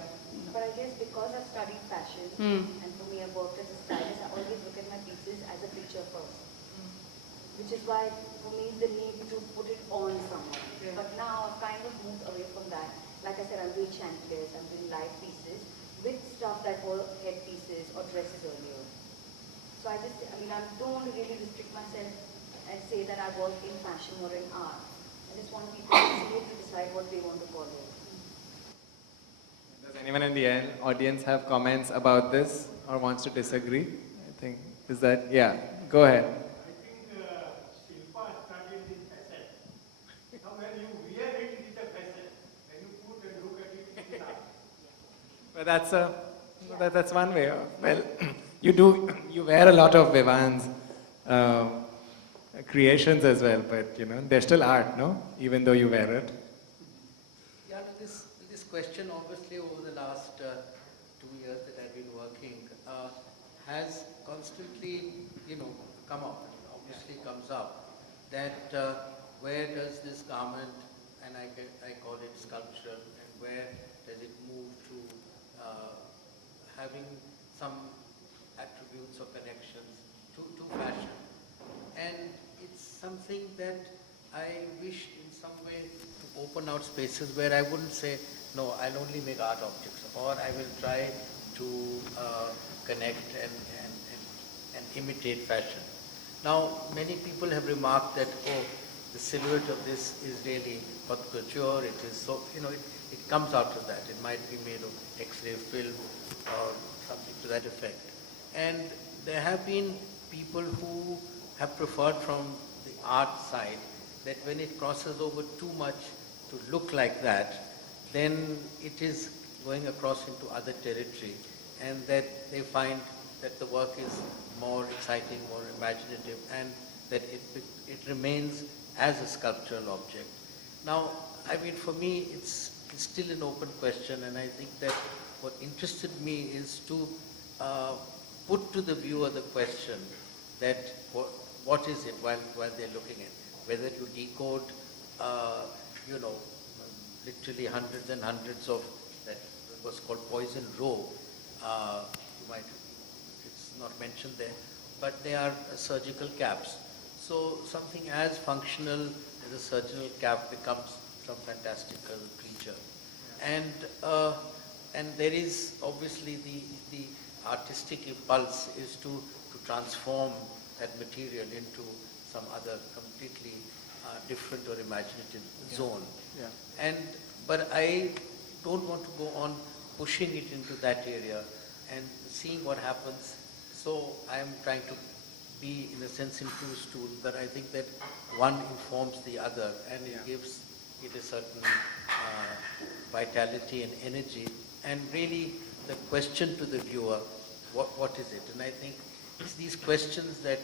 But I guess because I've studied fashion, Hmm. and for me I've worked as a stylist, I always look at my pieces as a picture first. Which is why for me the need to put it on someone. Yeah. But now I've kind of moved away from that. Like I said, I'm doing chandeliers, I'm doing light pieces with stuff that were head pieces or dresses earlier. So I don't want to really restrict myself and say that I work in fashion or in art. I just want people to decide what they want to call it. Does anyone in the audience have comments about this or wants to disagree? I think, is that, yeah, go ahead. I think Shilpa started in fashion. Now when you wear it, it is a fashion. When you put and look at it, it is art. But that's one way. Well, you wear a lot of Vivan's creations as well, but they're still art, no? Even though you wear it. Yeah, this question obviously over the last 2 years that I've been working has constantly, come up. Obviously comes up that where does this garment, and I call it sculptural, and where does it move to having some attributes or connections to fashion. And it's something that I wish in some way to open out spaces where I wouldn't say, no, I'll only make art objects, or I will try to connect and imitate fashion. Now, many people have remarked that, oh, the silhouette of this is really haute couture, it is so, it comes out of that. It might be made of X-ray film or something to that effect. And there have been people who have preferred from the art side that when it crosses over too much to look like that, then it is going across into other territory, and that they find that the work is more exciting, more imaginative, and that it remains as a sculptural object. Now, for me, it's still an open question, and I think that what interested me is to put to the viewer the question that what is it while they're looking at, whether to decode, literally hundreds and hundreds of that was called poison robe. It's not mentioned there, but they are surgical caps. So something as functional as a surgical cap becomes some fantastical creature. And there is obviously the artistic impulse is to transform that material into some other completely different or imaginative zone. Yeah. But I don't want to go on pushing it into that area and seeing what happens. So I am trying to be, in a sense, into a stool, but I think that one informs the other, and it gives it a certain vitality and energy. And really, the question to the viewer, what is it? And I think it's these questions that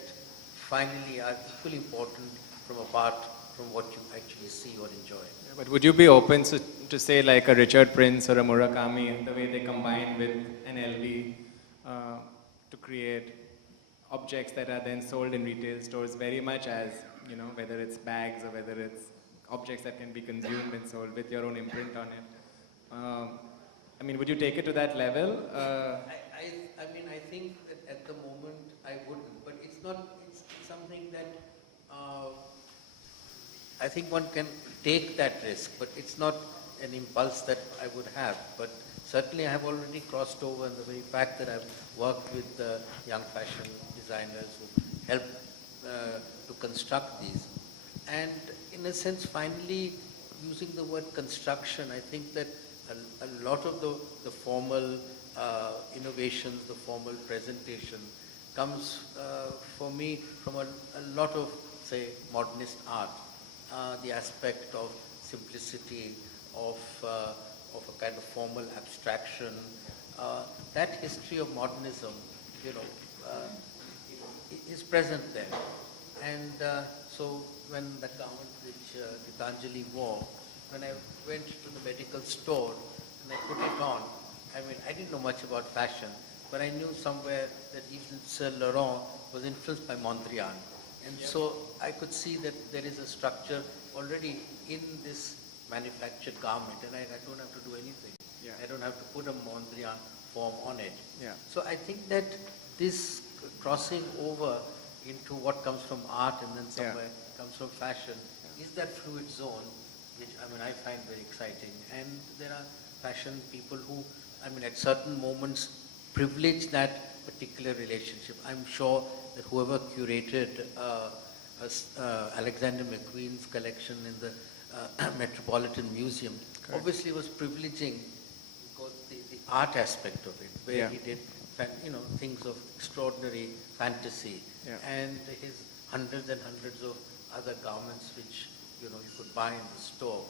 finally are equally important apart from what you actually see or enjoy. But would you be open to say like a Richard Prince or a Murakami, the way they combine with an LV to create objects that are then sold in retail stores very much as, whether it's bags or whether it's objects that can be consumed and sold with your own imprint on it? Would you take it to that level? I think that at the moment I wouldn't, but it's something that I think one can take that risk, but it's not an impulse that I would have. But certainly I have already crossed over, and the very fact that I've worked with young fashion designers who help to construct these. And in a sense, finally, using the word construction, I think that a lot of the formal innovations, the formal presentation comes for me from a lot of, say, modernist art. The aspect of simplicity, of a kind of formal abstraction. That history of modernism, is present there. And so when the garment which Gitanjali wore, when I went to the medical store and I put it on, I didn't know much about fashion, but I knew somewhere that Yves Saint Laurent was influenced by Mondrian. And so I could see that there is a structure already in this manufactured garment, and I don't have to do anything. Yeah. I don't have to put a Mondrian form on it. Yeah. So I think that this crossing over into what comes from art and then somewhere comes from fashion is that fluid zone, which I find very exciting. And there are fashion people who, at certain moments privilege that particular relationship. I'm sure that whoever curated Alexander McQueen's collection in the Metropolitan Museum obviously was privileging because the art aspect of it, where he did things of extraordinary fantasy, and his hundreds and hundreds of other garments which you could buy in the store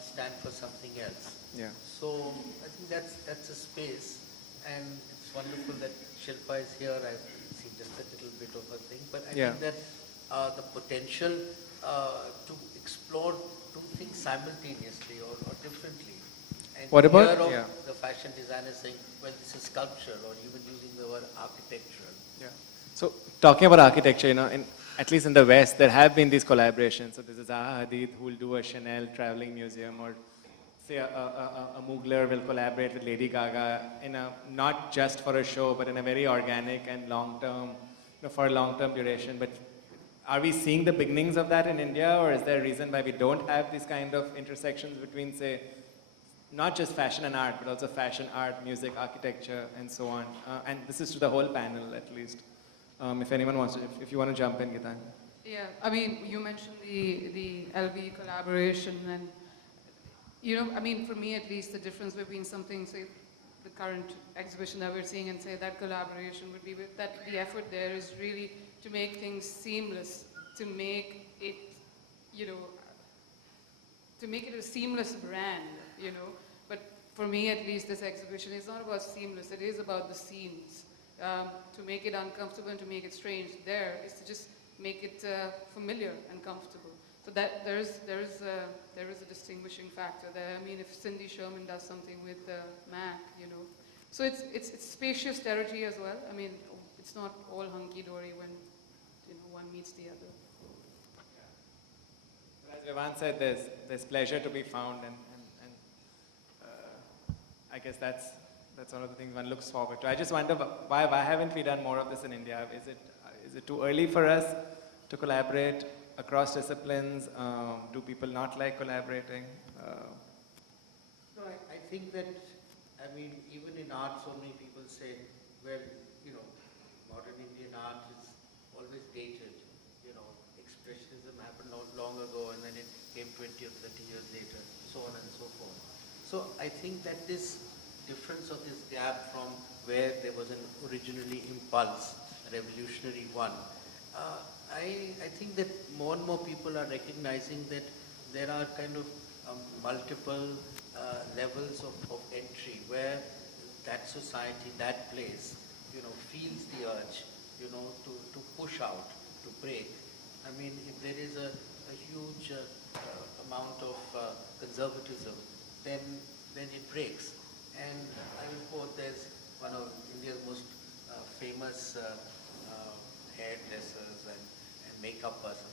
stand for something else. Yeah. So I think that's a space, and it's wonderful that Shilpa is here. I've seen just a little bit of her thing, but I think that the potential to explore two things simultaneously or differently. And What about- hear yeah. of the fashion designer saying, well, this is sculpture, or even using the word architectural. Yeah. So talking about architecture, at least in the West, there have been these collaborations. So this is Zaha Hadid who will do a Chanel traveling museum, or say a Mugler will collaborate with Lady Gaga in not just for a show, but in a very organic and long-term, for a long-term duration. But are we seeing the beginnings of that in India, or is there a reason why we don't have these kind of intersections between, say, not just fashion and art, but also fashion, art, music, architecture, and so on? And this is to the whole panel, at least. If anyone wants to, if you want to jump in, Gitan. Yeah, you mentioned the LV collaboration, and for me at least, the difference between something, say, the current exhibition that we're seeing, and say that collaboration would be that the effort there is really to make things seamless, to make it, to make it a seamless brand, But for me at least, this exhibition is not about seamless, it is about the seams. To make it uncomfortable and to make it strange there is to just make it familiar and comfortable. So that there is a distinguishing factor there. If Cindy Sherman does something with Mac, So it's spacious territory as well. It's not all hunky-dory when one meets the other. As Vivan said, there's pleasure to be found, and I guess that's one of the things one looks forward to. I just wonder why haven't we done more of this in India? Is it too early for us to collaborate across disciplines? Do people not like collaborating? No, I think that, even in art, so many people say, well, modern Indian art is always dated. Expressionism happened not long ago, and then it came 20 or 30 years later, so on and so forth. So I think that this difference of this gap from where there was an originally impulse, a revolutionary one, I think that more and more people are recognizing that there are kind of multiple levels of entry where that society, that place, feels the urge, to push out, to break. If there is a huge amount of conservatism, then it breaks. And I will quote, there's one of India's most famous hairdressers and makeup person,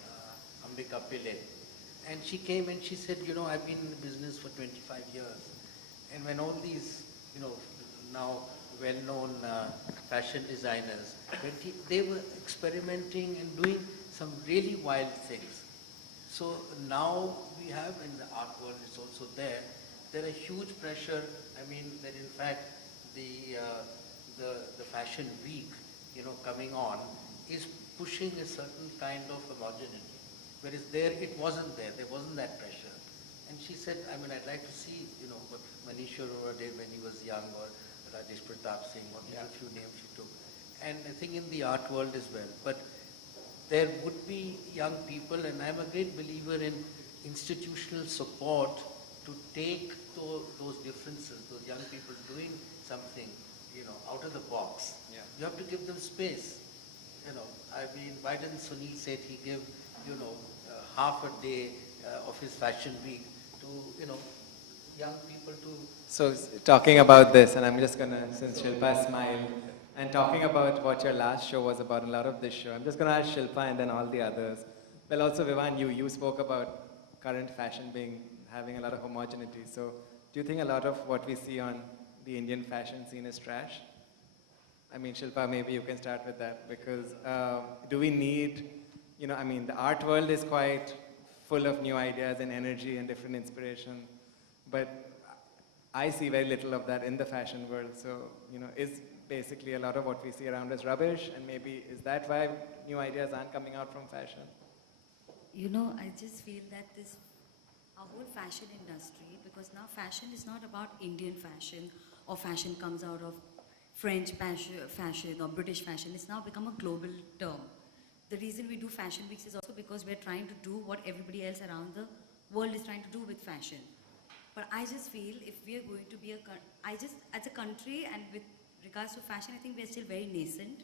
Ambika Pillai. And she came and she said, I've been in the business for 25 years. And when all these, now well-known fashion designers, they were experimenting and doing some really wild things. So now we have, in the art world, it's also there are huge pressure, that in fact the fashion week, coming on is pushing a certain kind of homogeneity. Whereas there wasn't that pressure. And she said, I'd like to see, what Manish Arora did when he was young, or Rajesh Pratap Singh, or a few names she took. And I think in the art world as well. But there would be young people, and I'm a great believer in institutional support to take those differences, those young people doing something, out of the box. Yeah. You have to give them space. Why didn't Sunil Seth he give, half a day of his fashion week to, young people to... So talking about this, and I'm just gonna, since Shilpa smiled, And talking about what your last show was about, and a lot of this show, I'm just going to ask Shilpa and then all the others. Well, also Vivan, you spoke about current fashion having a lot of homogeneity. So do you think a lot of what we see on the Indian fashion scene is trash? I mean, Shilpa, maybe you can start with that, because do we need, I mean, the art world is quite full of new ideas and energy and different inspiration, but I see very little of that in the fashion world. So, is basically a lot of what we see around us rubbish, and maybe is that why new ideas aren't coming out from fashion? I just feel that our whole fashion industry, because now fashion is not about Indian fashion, or fashion comes out of French fashion or British fashion. It's now become a global term. The reason we do fashion weeks is also because we're trying to do what everybody else around the world is trying to do with fashion. But I just feel if we are going to be as a country and with regards to fashion, I think we're still very nascent.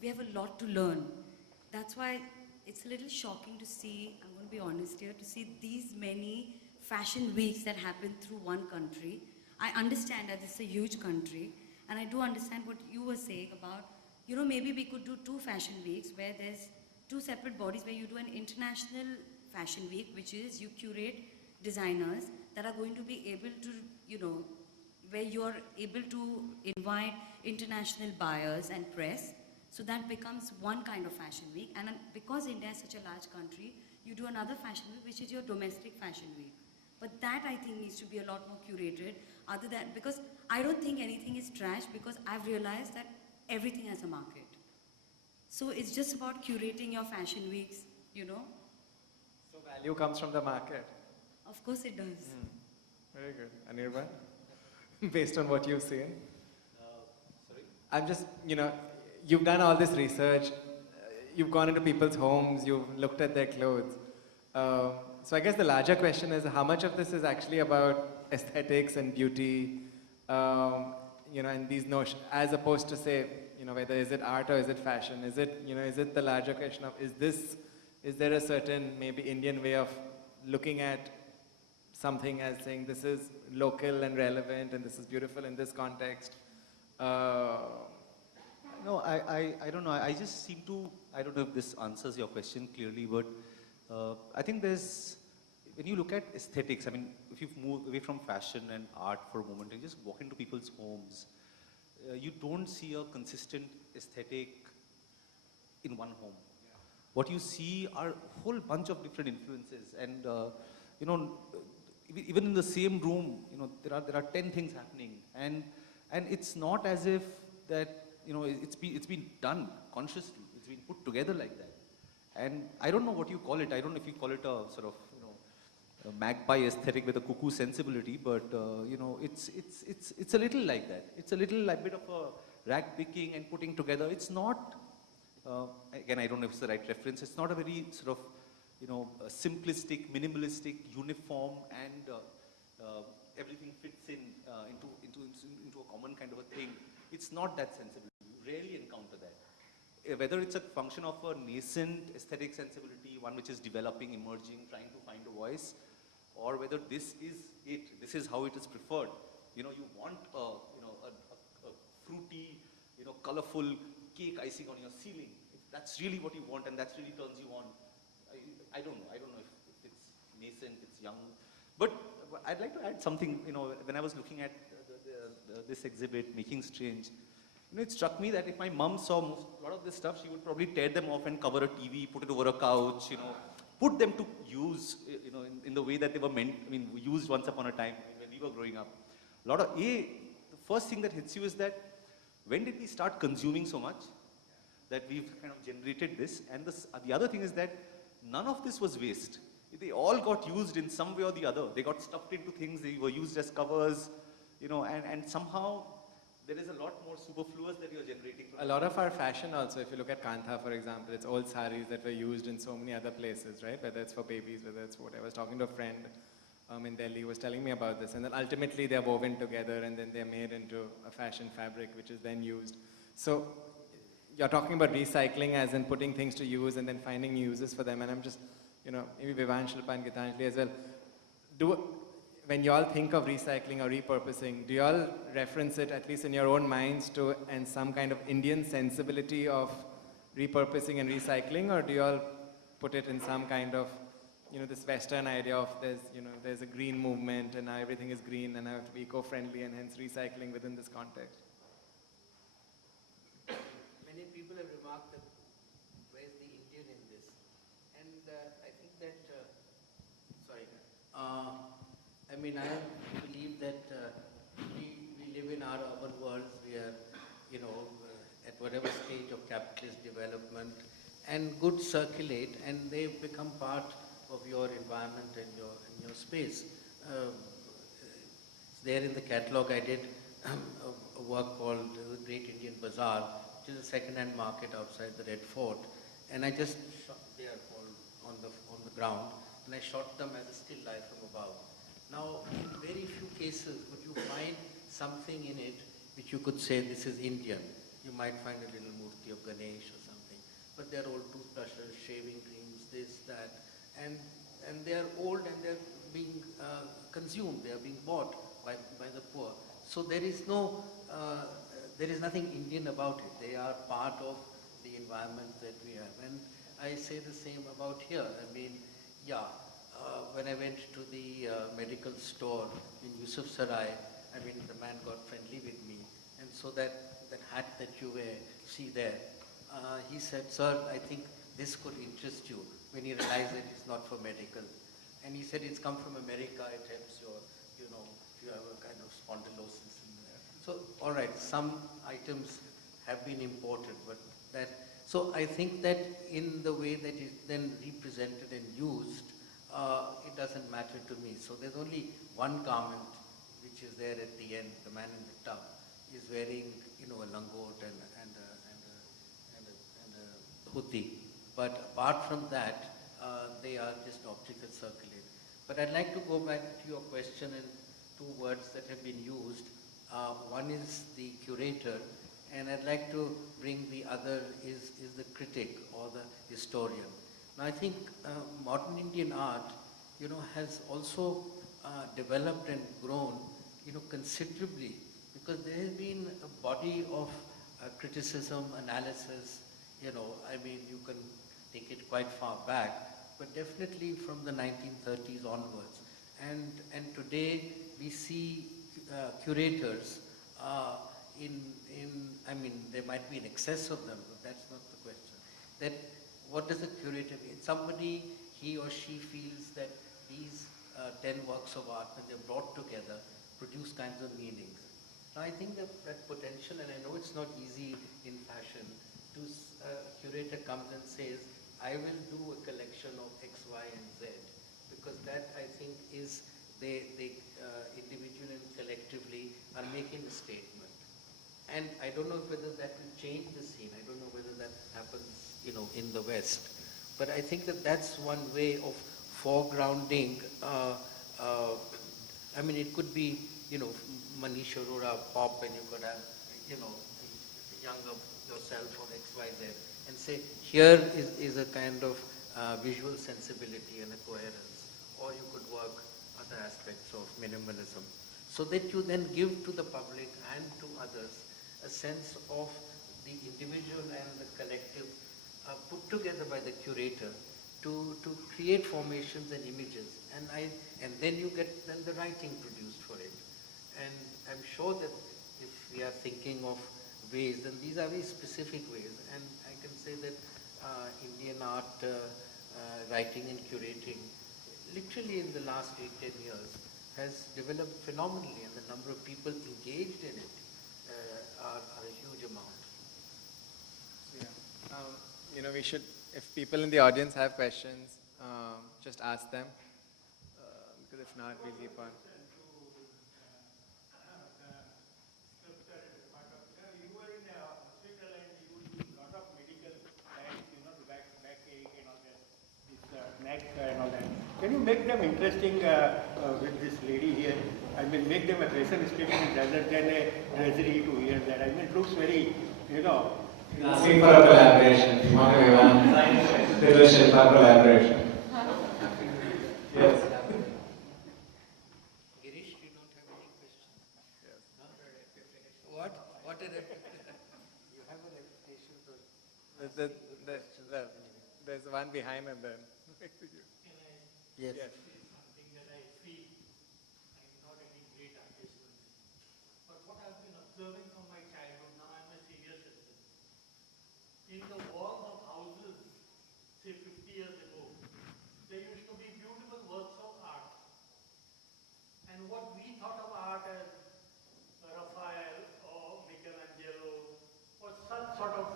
We have a lot to learn. That's why it's a little shocking to see, I'm going to be honest here, to see these many fashion weeks that happen through one country. I understand that it's a huge country, and I do understand what you were saying about, maybe we could do 2 fashion weeks where there's 2 separate bodies, where you do an international fashion week, which is you curate designers that are going to be able to, where you're able to invite international buyers and press. So that becomes one kind of fashion week. And because India is such a large country, you do another fashion week, which is your domestic fashion week. But that, I think, needs to be a lot more curated, because I don't think anything is trash, because I've realized that everything has a market. So it's just about curating your fashion weeks, So value comes from the market. Of course it does. Very good. Anirban, based on what you've seen? Sorry? I'm just, you've done all this research, you've gone into people's homes, you've looked at their clothes. So I guess the larger question is, how much of this is actually about aesthetics and beauty, and these notions, as opposed to say, whether is it art or is it fashion? Is it the larger question of, is there a certain maybe Indian way of looking at something as saying this is local and relevant and this is beautiful in this context? No, I don't know. I just seem to, I don't know if this answers your question clearly, but I think when you look at aesthetics, I mean, if you move away from fashion and art for a moment and just walk into people's homes, you don't see a consistent aesthetic in one home. What you see are a whole bunch of different influences, and even in the same room, there are 10 things happening, and it's not as if that it's been done consciously. It's been put together like that, and I don't know what you call it. I don't know if you call it a sort of a magpie aesthetic with a cuckoo sensibility, but it's a little like that. It's a little like bit of a rag picking and putting together. It's not. Again, I don't know if it's the right reference. It's not a very sort of simplistic, minimalistic, uniform, and everything fits into a common kind of a thing. It's not that sensible. You rarely encounter that. Whether it's a function of a nascent aesthetic sensibility, one which is developing, emerging, trying to find a voice, or whether this is it. This is how it is preferred. You want a fruity, colorful cake icing on your ceiling. If that's really what you want, and that's really turns you on. I don't know. I don't know if it's nascent, it's young. But I'd like to add something, when I was looking at this exhibit, Making Strange, it struck me that if my mom saw a lot of this stuff, she would probably tear them off and cover a TV, put it over a couch, put them to use, in the way that they were meant, used once upon a time when we were growing up. The first thing that hits you is that when did we start consuming so much that we've kind of generated this? And the other thing is that none of this was waste. They all got used in some way or the other. They got stuffed into things, they were used as covers, and somehow there is a lot more superfluous that you're generating. A lot of our fashion also, if you look at Kantha, for example, it's old saris that were used in so many other places, right? Whether it's for babies, whether it's what. I was talking to a friend in Delhi who was telling me about this, and then ultimately they're woven together and then they're made into a fashion fabric which is then used. So you're talking about recycling as in putting things to use and then finding new uses for them, and I'm just, maybe Vivan, Shilpa and Gitanjali as well. when you all think of recycling or repurposing, do you all reference it, at least in your own minds, to and some kind of Indian sensibility of repurposing and recycling, or do you all put it in some kind of, this Western idea of there's a green movement and now everything is green and I have to be eco-friendly and hence recycling within this context? Many people have remarked that where is the Indian in this? And I think that, I mean, I believe that we live in our urban worlds. We are, at whatever stage of capitalist development, and goods circulate and they become part of your environment and your space. There in the catalogue I did a work called The Great Indian Bazaar, which is a second-hand market outside the Red Fort, and I just shot there on the ground, and I shot them as a still life from above. Now, in very few cases would you find something in it which you could say this is Indian. You might find a little murti of Ganesh or something, but they're old toothbrushes, shaving creams, this, that, and they are old and they're being consumed, they are being bought by the poor. So there is nothing Indian about it. They are part of the environment that we have. And I say the same about here. I mean, when I went to the medical store in Yusuf Sarai, I mean, the man got friendly with me. And so that hat that you see there, he said, "Sir, I think this could interest you," when he realized that it's not for medical. And he said, "It's come from America, it helps your, if you have a kind of spondylosis in there." So, all right, some items have been imported, but so I think that in the way that it's then represented and used, it doesn't matter to me. So there's only one garment which is there at the end. The man in the tub is wearing, a langot and a hoodie. But apart from that, they are just objects that circulate. But I'd like to go back to your question and two words that have been used. One is the curator, and I'd like to bring the other is the critic or the historian. Now I think modern Indian art, has also developed and grown, considerably, because there has been a body of criticism, analysis, I mean, you can take it quite far back, but definitely from the 1930s onwards. And today we see curators I mean, there might be an excess of them, but that's not the question. That what does a curator mean? Somebody, he or she feels that these 10 works of art, when they're brought together, produce kinds of meanings. Now I think that potential, and I know it's not easy in fashion, a curator comes and says, I will do a collection of X, Y, and Z, because that I think is, they individually and collectively are making a statement. And I don't know whether that will change the scene. I don't know whether that happens, in the West. But I think that that's one way of foregrounding. I mean, it could be, Manish Arora pop, and you could have, younger yourself or X, Y, Z, and say, here is a kind of visual sensibility and a coherence. Or you could work other aspects of minimalism, so that you then give to the public and to others a sense of the individual and the collective put together by the curator to create formations and images, and then you get the writing produced for it. And I'm sure that if we are thinking of ways, and these are very specific ways, and I can say that Indian art writing and curating, literally in the last 8-10 years, has developed phenomenally, and the number of people engaged in it are a huge amount. Yeah. We should, if people in the audience have questions, just ask them, because if not, we'll keep on. You were in a hospital and you use a lot of medical lines, the backache and all that, this neck and all that. Can you make them interesting with this lady here? I mean, make them a fashion statement rather than a treasury to hear that. I mean, it looks very, Asking for a collaboration. If you want to Vivan, there is Shilpa collaboration. Yes. The, the, the, there's one behind and then. Yes. Yes. Something that I feel I'm not any great artist. But what I've been observing from my childhood, now I'm a senior citizen. In the walls of houses, say 50 years ago, there used to be beautiful works of art. And what we thought of art as Raphael or Michelangelo was such sort of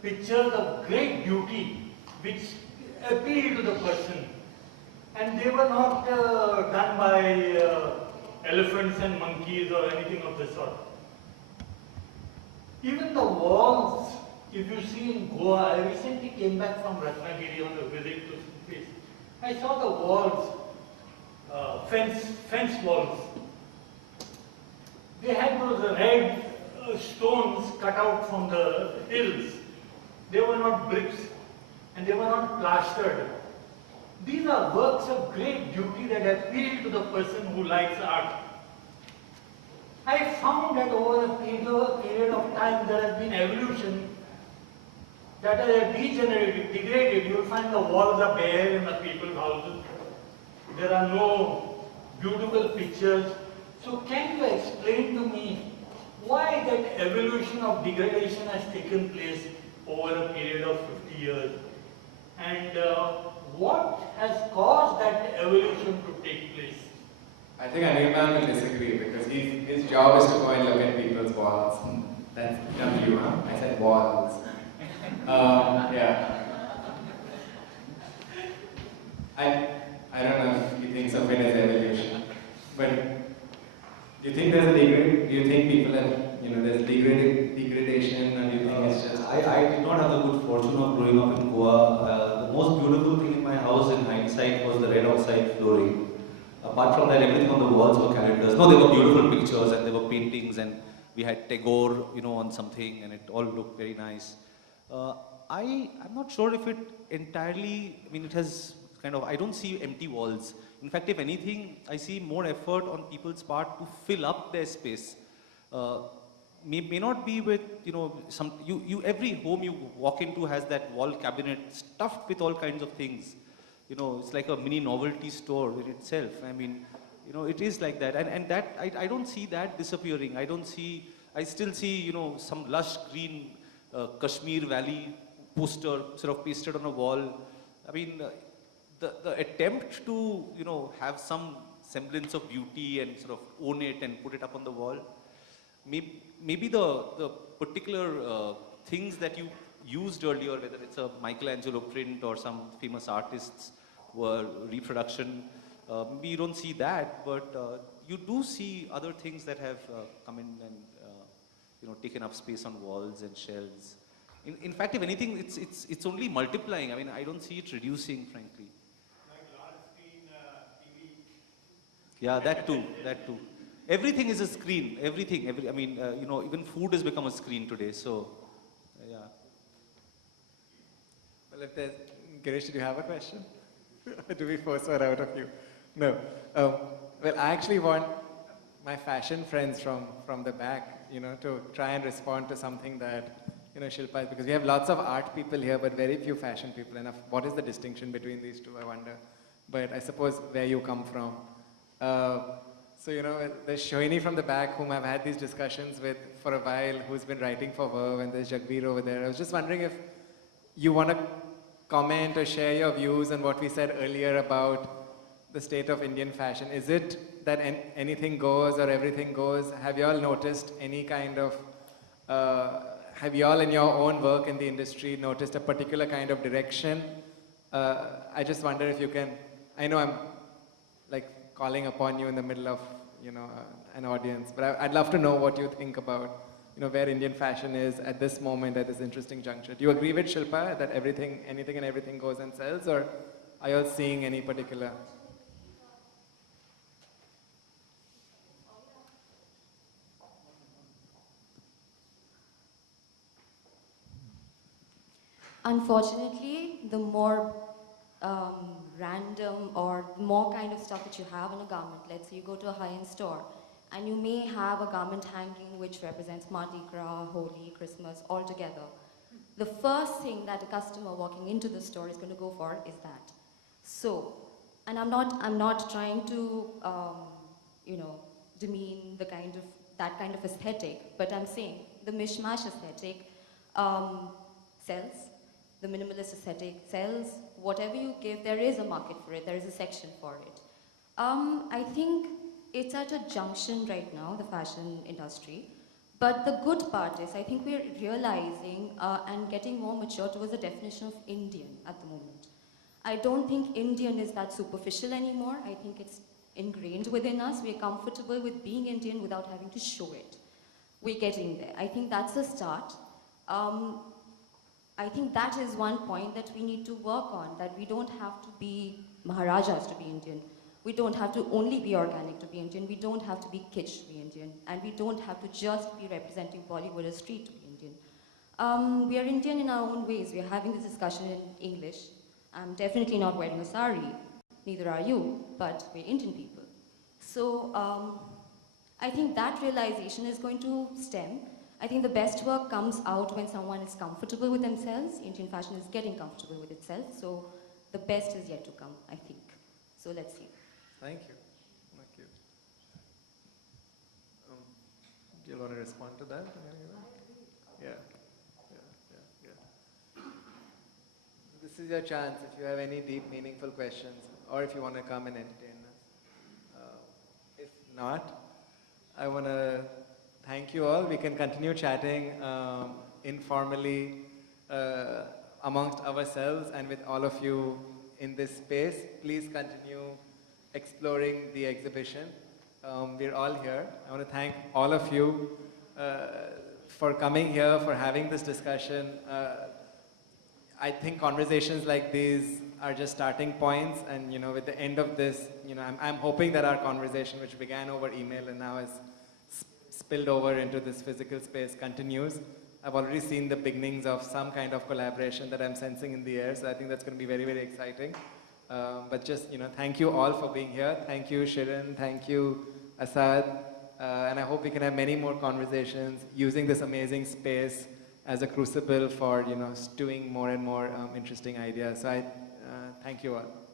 pictures of great beauty which appeal to the person. And they were not done by elephants and monkeys or anything of the sort. Even the walls, if you see in Goa, I recently came back from Ratnagiri on a visit to some place. I saw the walls, fence walls. They had those red stones cut out from the hills. They were not bricks and they were not plastered. These are works of great beauty that appeal to the person who likes art. I found that over a period of time there has been evolution that has degenerated, degraded. You will find the walls are bare in the people's houses. There are no beautiful pictures. So can you explain to me why that evolution of degradation has taken place over a period of 50 years? And what has caused that evolution to take place? I think Anirban will disagree because his job is to go and look at people's walls. That's W, huh? I said walls. Yeah. I don't know if he thinks of it as evolution, but do you think there's do you think people have, there's degradation, or do you think it's just... I did not have the good fortune of growing up in Goa. The most beautiful thing in my house in hindsight was the red outside flooring. Apart from that, everything on the walls were calendars. No, they were beautiful pictures and they were paintings, and we had Tagore, on something, and it all looked very nice. I'm not sure if it entirely, it has kind of, I don't see empty walls. In fact, if anything, I see more effort on people's part to fill up their space. May not be with, every home you walk into has that wall cabinet stuffed with all kinds of things. It's like a mini novelty store in itself. It is like that. And that, I don't see that disappearing. I still see, some lush green Kashmir Valley poster sort of pasted on a wall. The attempt to, have some semblance of beauty and sort of own it and put it up on the wall, maybe the particular things that you used earlier, whether it's a Michelangelo print or some famous artist's reproduction, maybe you don't see that, but you do see other things that have come in and taken up space on walls and shelves. In fact, if anything, it's only multiplying. I don't see it reducing, frankly. Like large screen TV. Yeah, that too. Everything is a screen. Everything. Even food has become a screen today. So, yeah. Well, if there's... Girish, did you have a question? Do we force her out of you? No. Well, I actually want my fashion friends from the back, to try and respond to something that, Shilpa, because we have lots of art people here, but very few fashion people. And what is the distinction between these two, I wonder? But I suppose where you come from. So, there's Shohini from the back, whom I've had these discussions with for a while, who's been writing for Verve, and there's Jagbir over there. I was just wondering if you want to comment or share your views on what we said earlier about the state of Indian fashion. Is it that anything goes or everything goes? Have you all noticed any kind of, have you all in your own work in the industry noticed a particular kind of direction? I just wonder if you can, I know I'm like calling upon you in the middle of, an audience, but I'd love to know what you think about where Indian fashion is at this moment, at this interesting juncture. Do you agree with Shilpa that anything and everything goes and sells, or are you all seeing any particular? Unfortunately, the more random or more kind of stuff that you have in a garment, let's say you go to a high-end store and you may have a garment hanging which represents Mardi Gras, Holi, Christmas all together. The first thing that a customer walking into the store is going to go for is that. So, and I'm not trying to, demean that kind of aesthetic, but I'm saying the mishmash aesthetic sells, the minimalist aesthetic sells. Whatever you give, there is a market for it, there is a section for it. I think it's at a junction right now, the fashion industry. But the good part is, I think we're realizing and getting more mature towards the definition of Indian at the moment. I don't think Indian is that superficial anymore. I think it's ingrained within us. We're comfortable with being Indian without having to show it. We're getting there. I think that's a start. I think that is one point that we need to work on, that we don't have to be Maharajas to be Indian. We don't have to only be organic to be Indian. We don't have to be kitsch to be Indian. And we don't have to just be representing Bollywood or street to be Indian. We are Indian in our own ways. We are having this discussion in English. I'm definitely not wearing a sari. Neither are you, but we're Indian people. So I think that realization is going to stem. I think the best work comes out when someone is comfortable with themselves. Indian fashion is getting comfortable with itself. So the best is yet to come, I think. So let's see. Thank you. Thank you. Do you want to respond to that? Yeah. This is your chance if you have any deep, meaningful questions, or if you want to come and entertain us. If not, I want to thank you all. We can continue chatting informally amongst ourselves and with all of you in this space. Please continue exploring the exhibition. We're all here. I want to thank all of you for coming here, for having this discussion. I think conversations like these are just starting points, and with the end of this, I'm hoping that our conversation, which began over email and now has spilled over into this physical space, continues. I've already seen the beginnings of some kind of collaboration that I'm sensing in the air, so I think that's going to be very, very exciting. But just, thank you all for being here. Thank you, Shirin. Thank you, Asad. And I hope we can have many more conversations using this amazing space as a crucible for, stewing more and more interesting ideas. So I thank you all.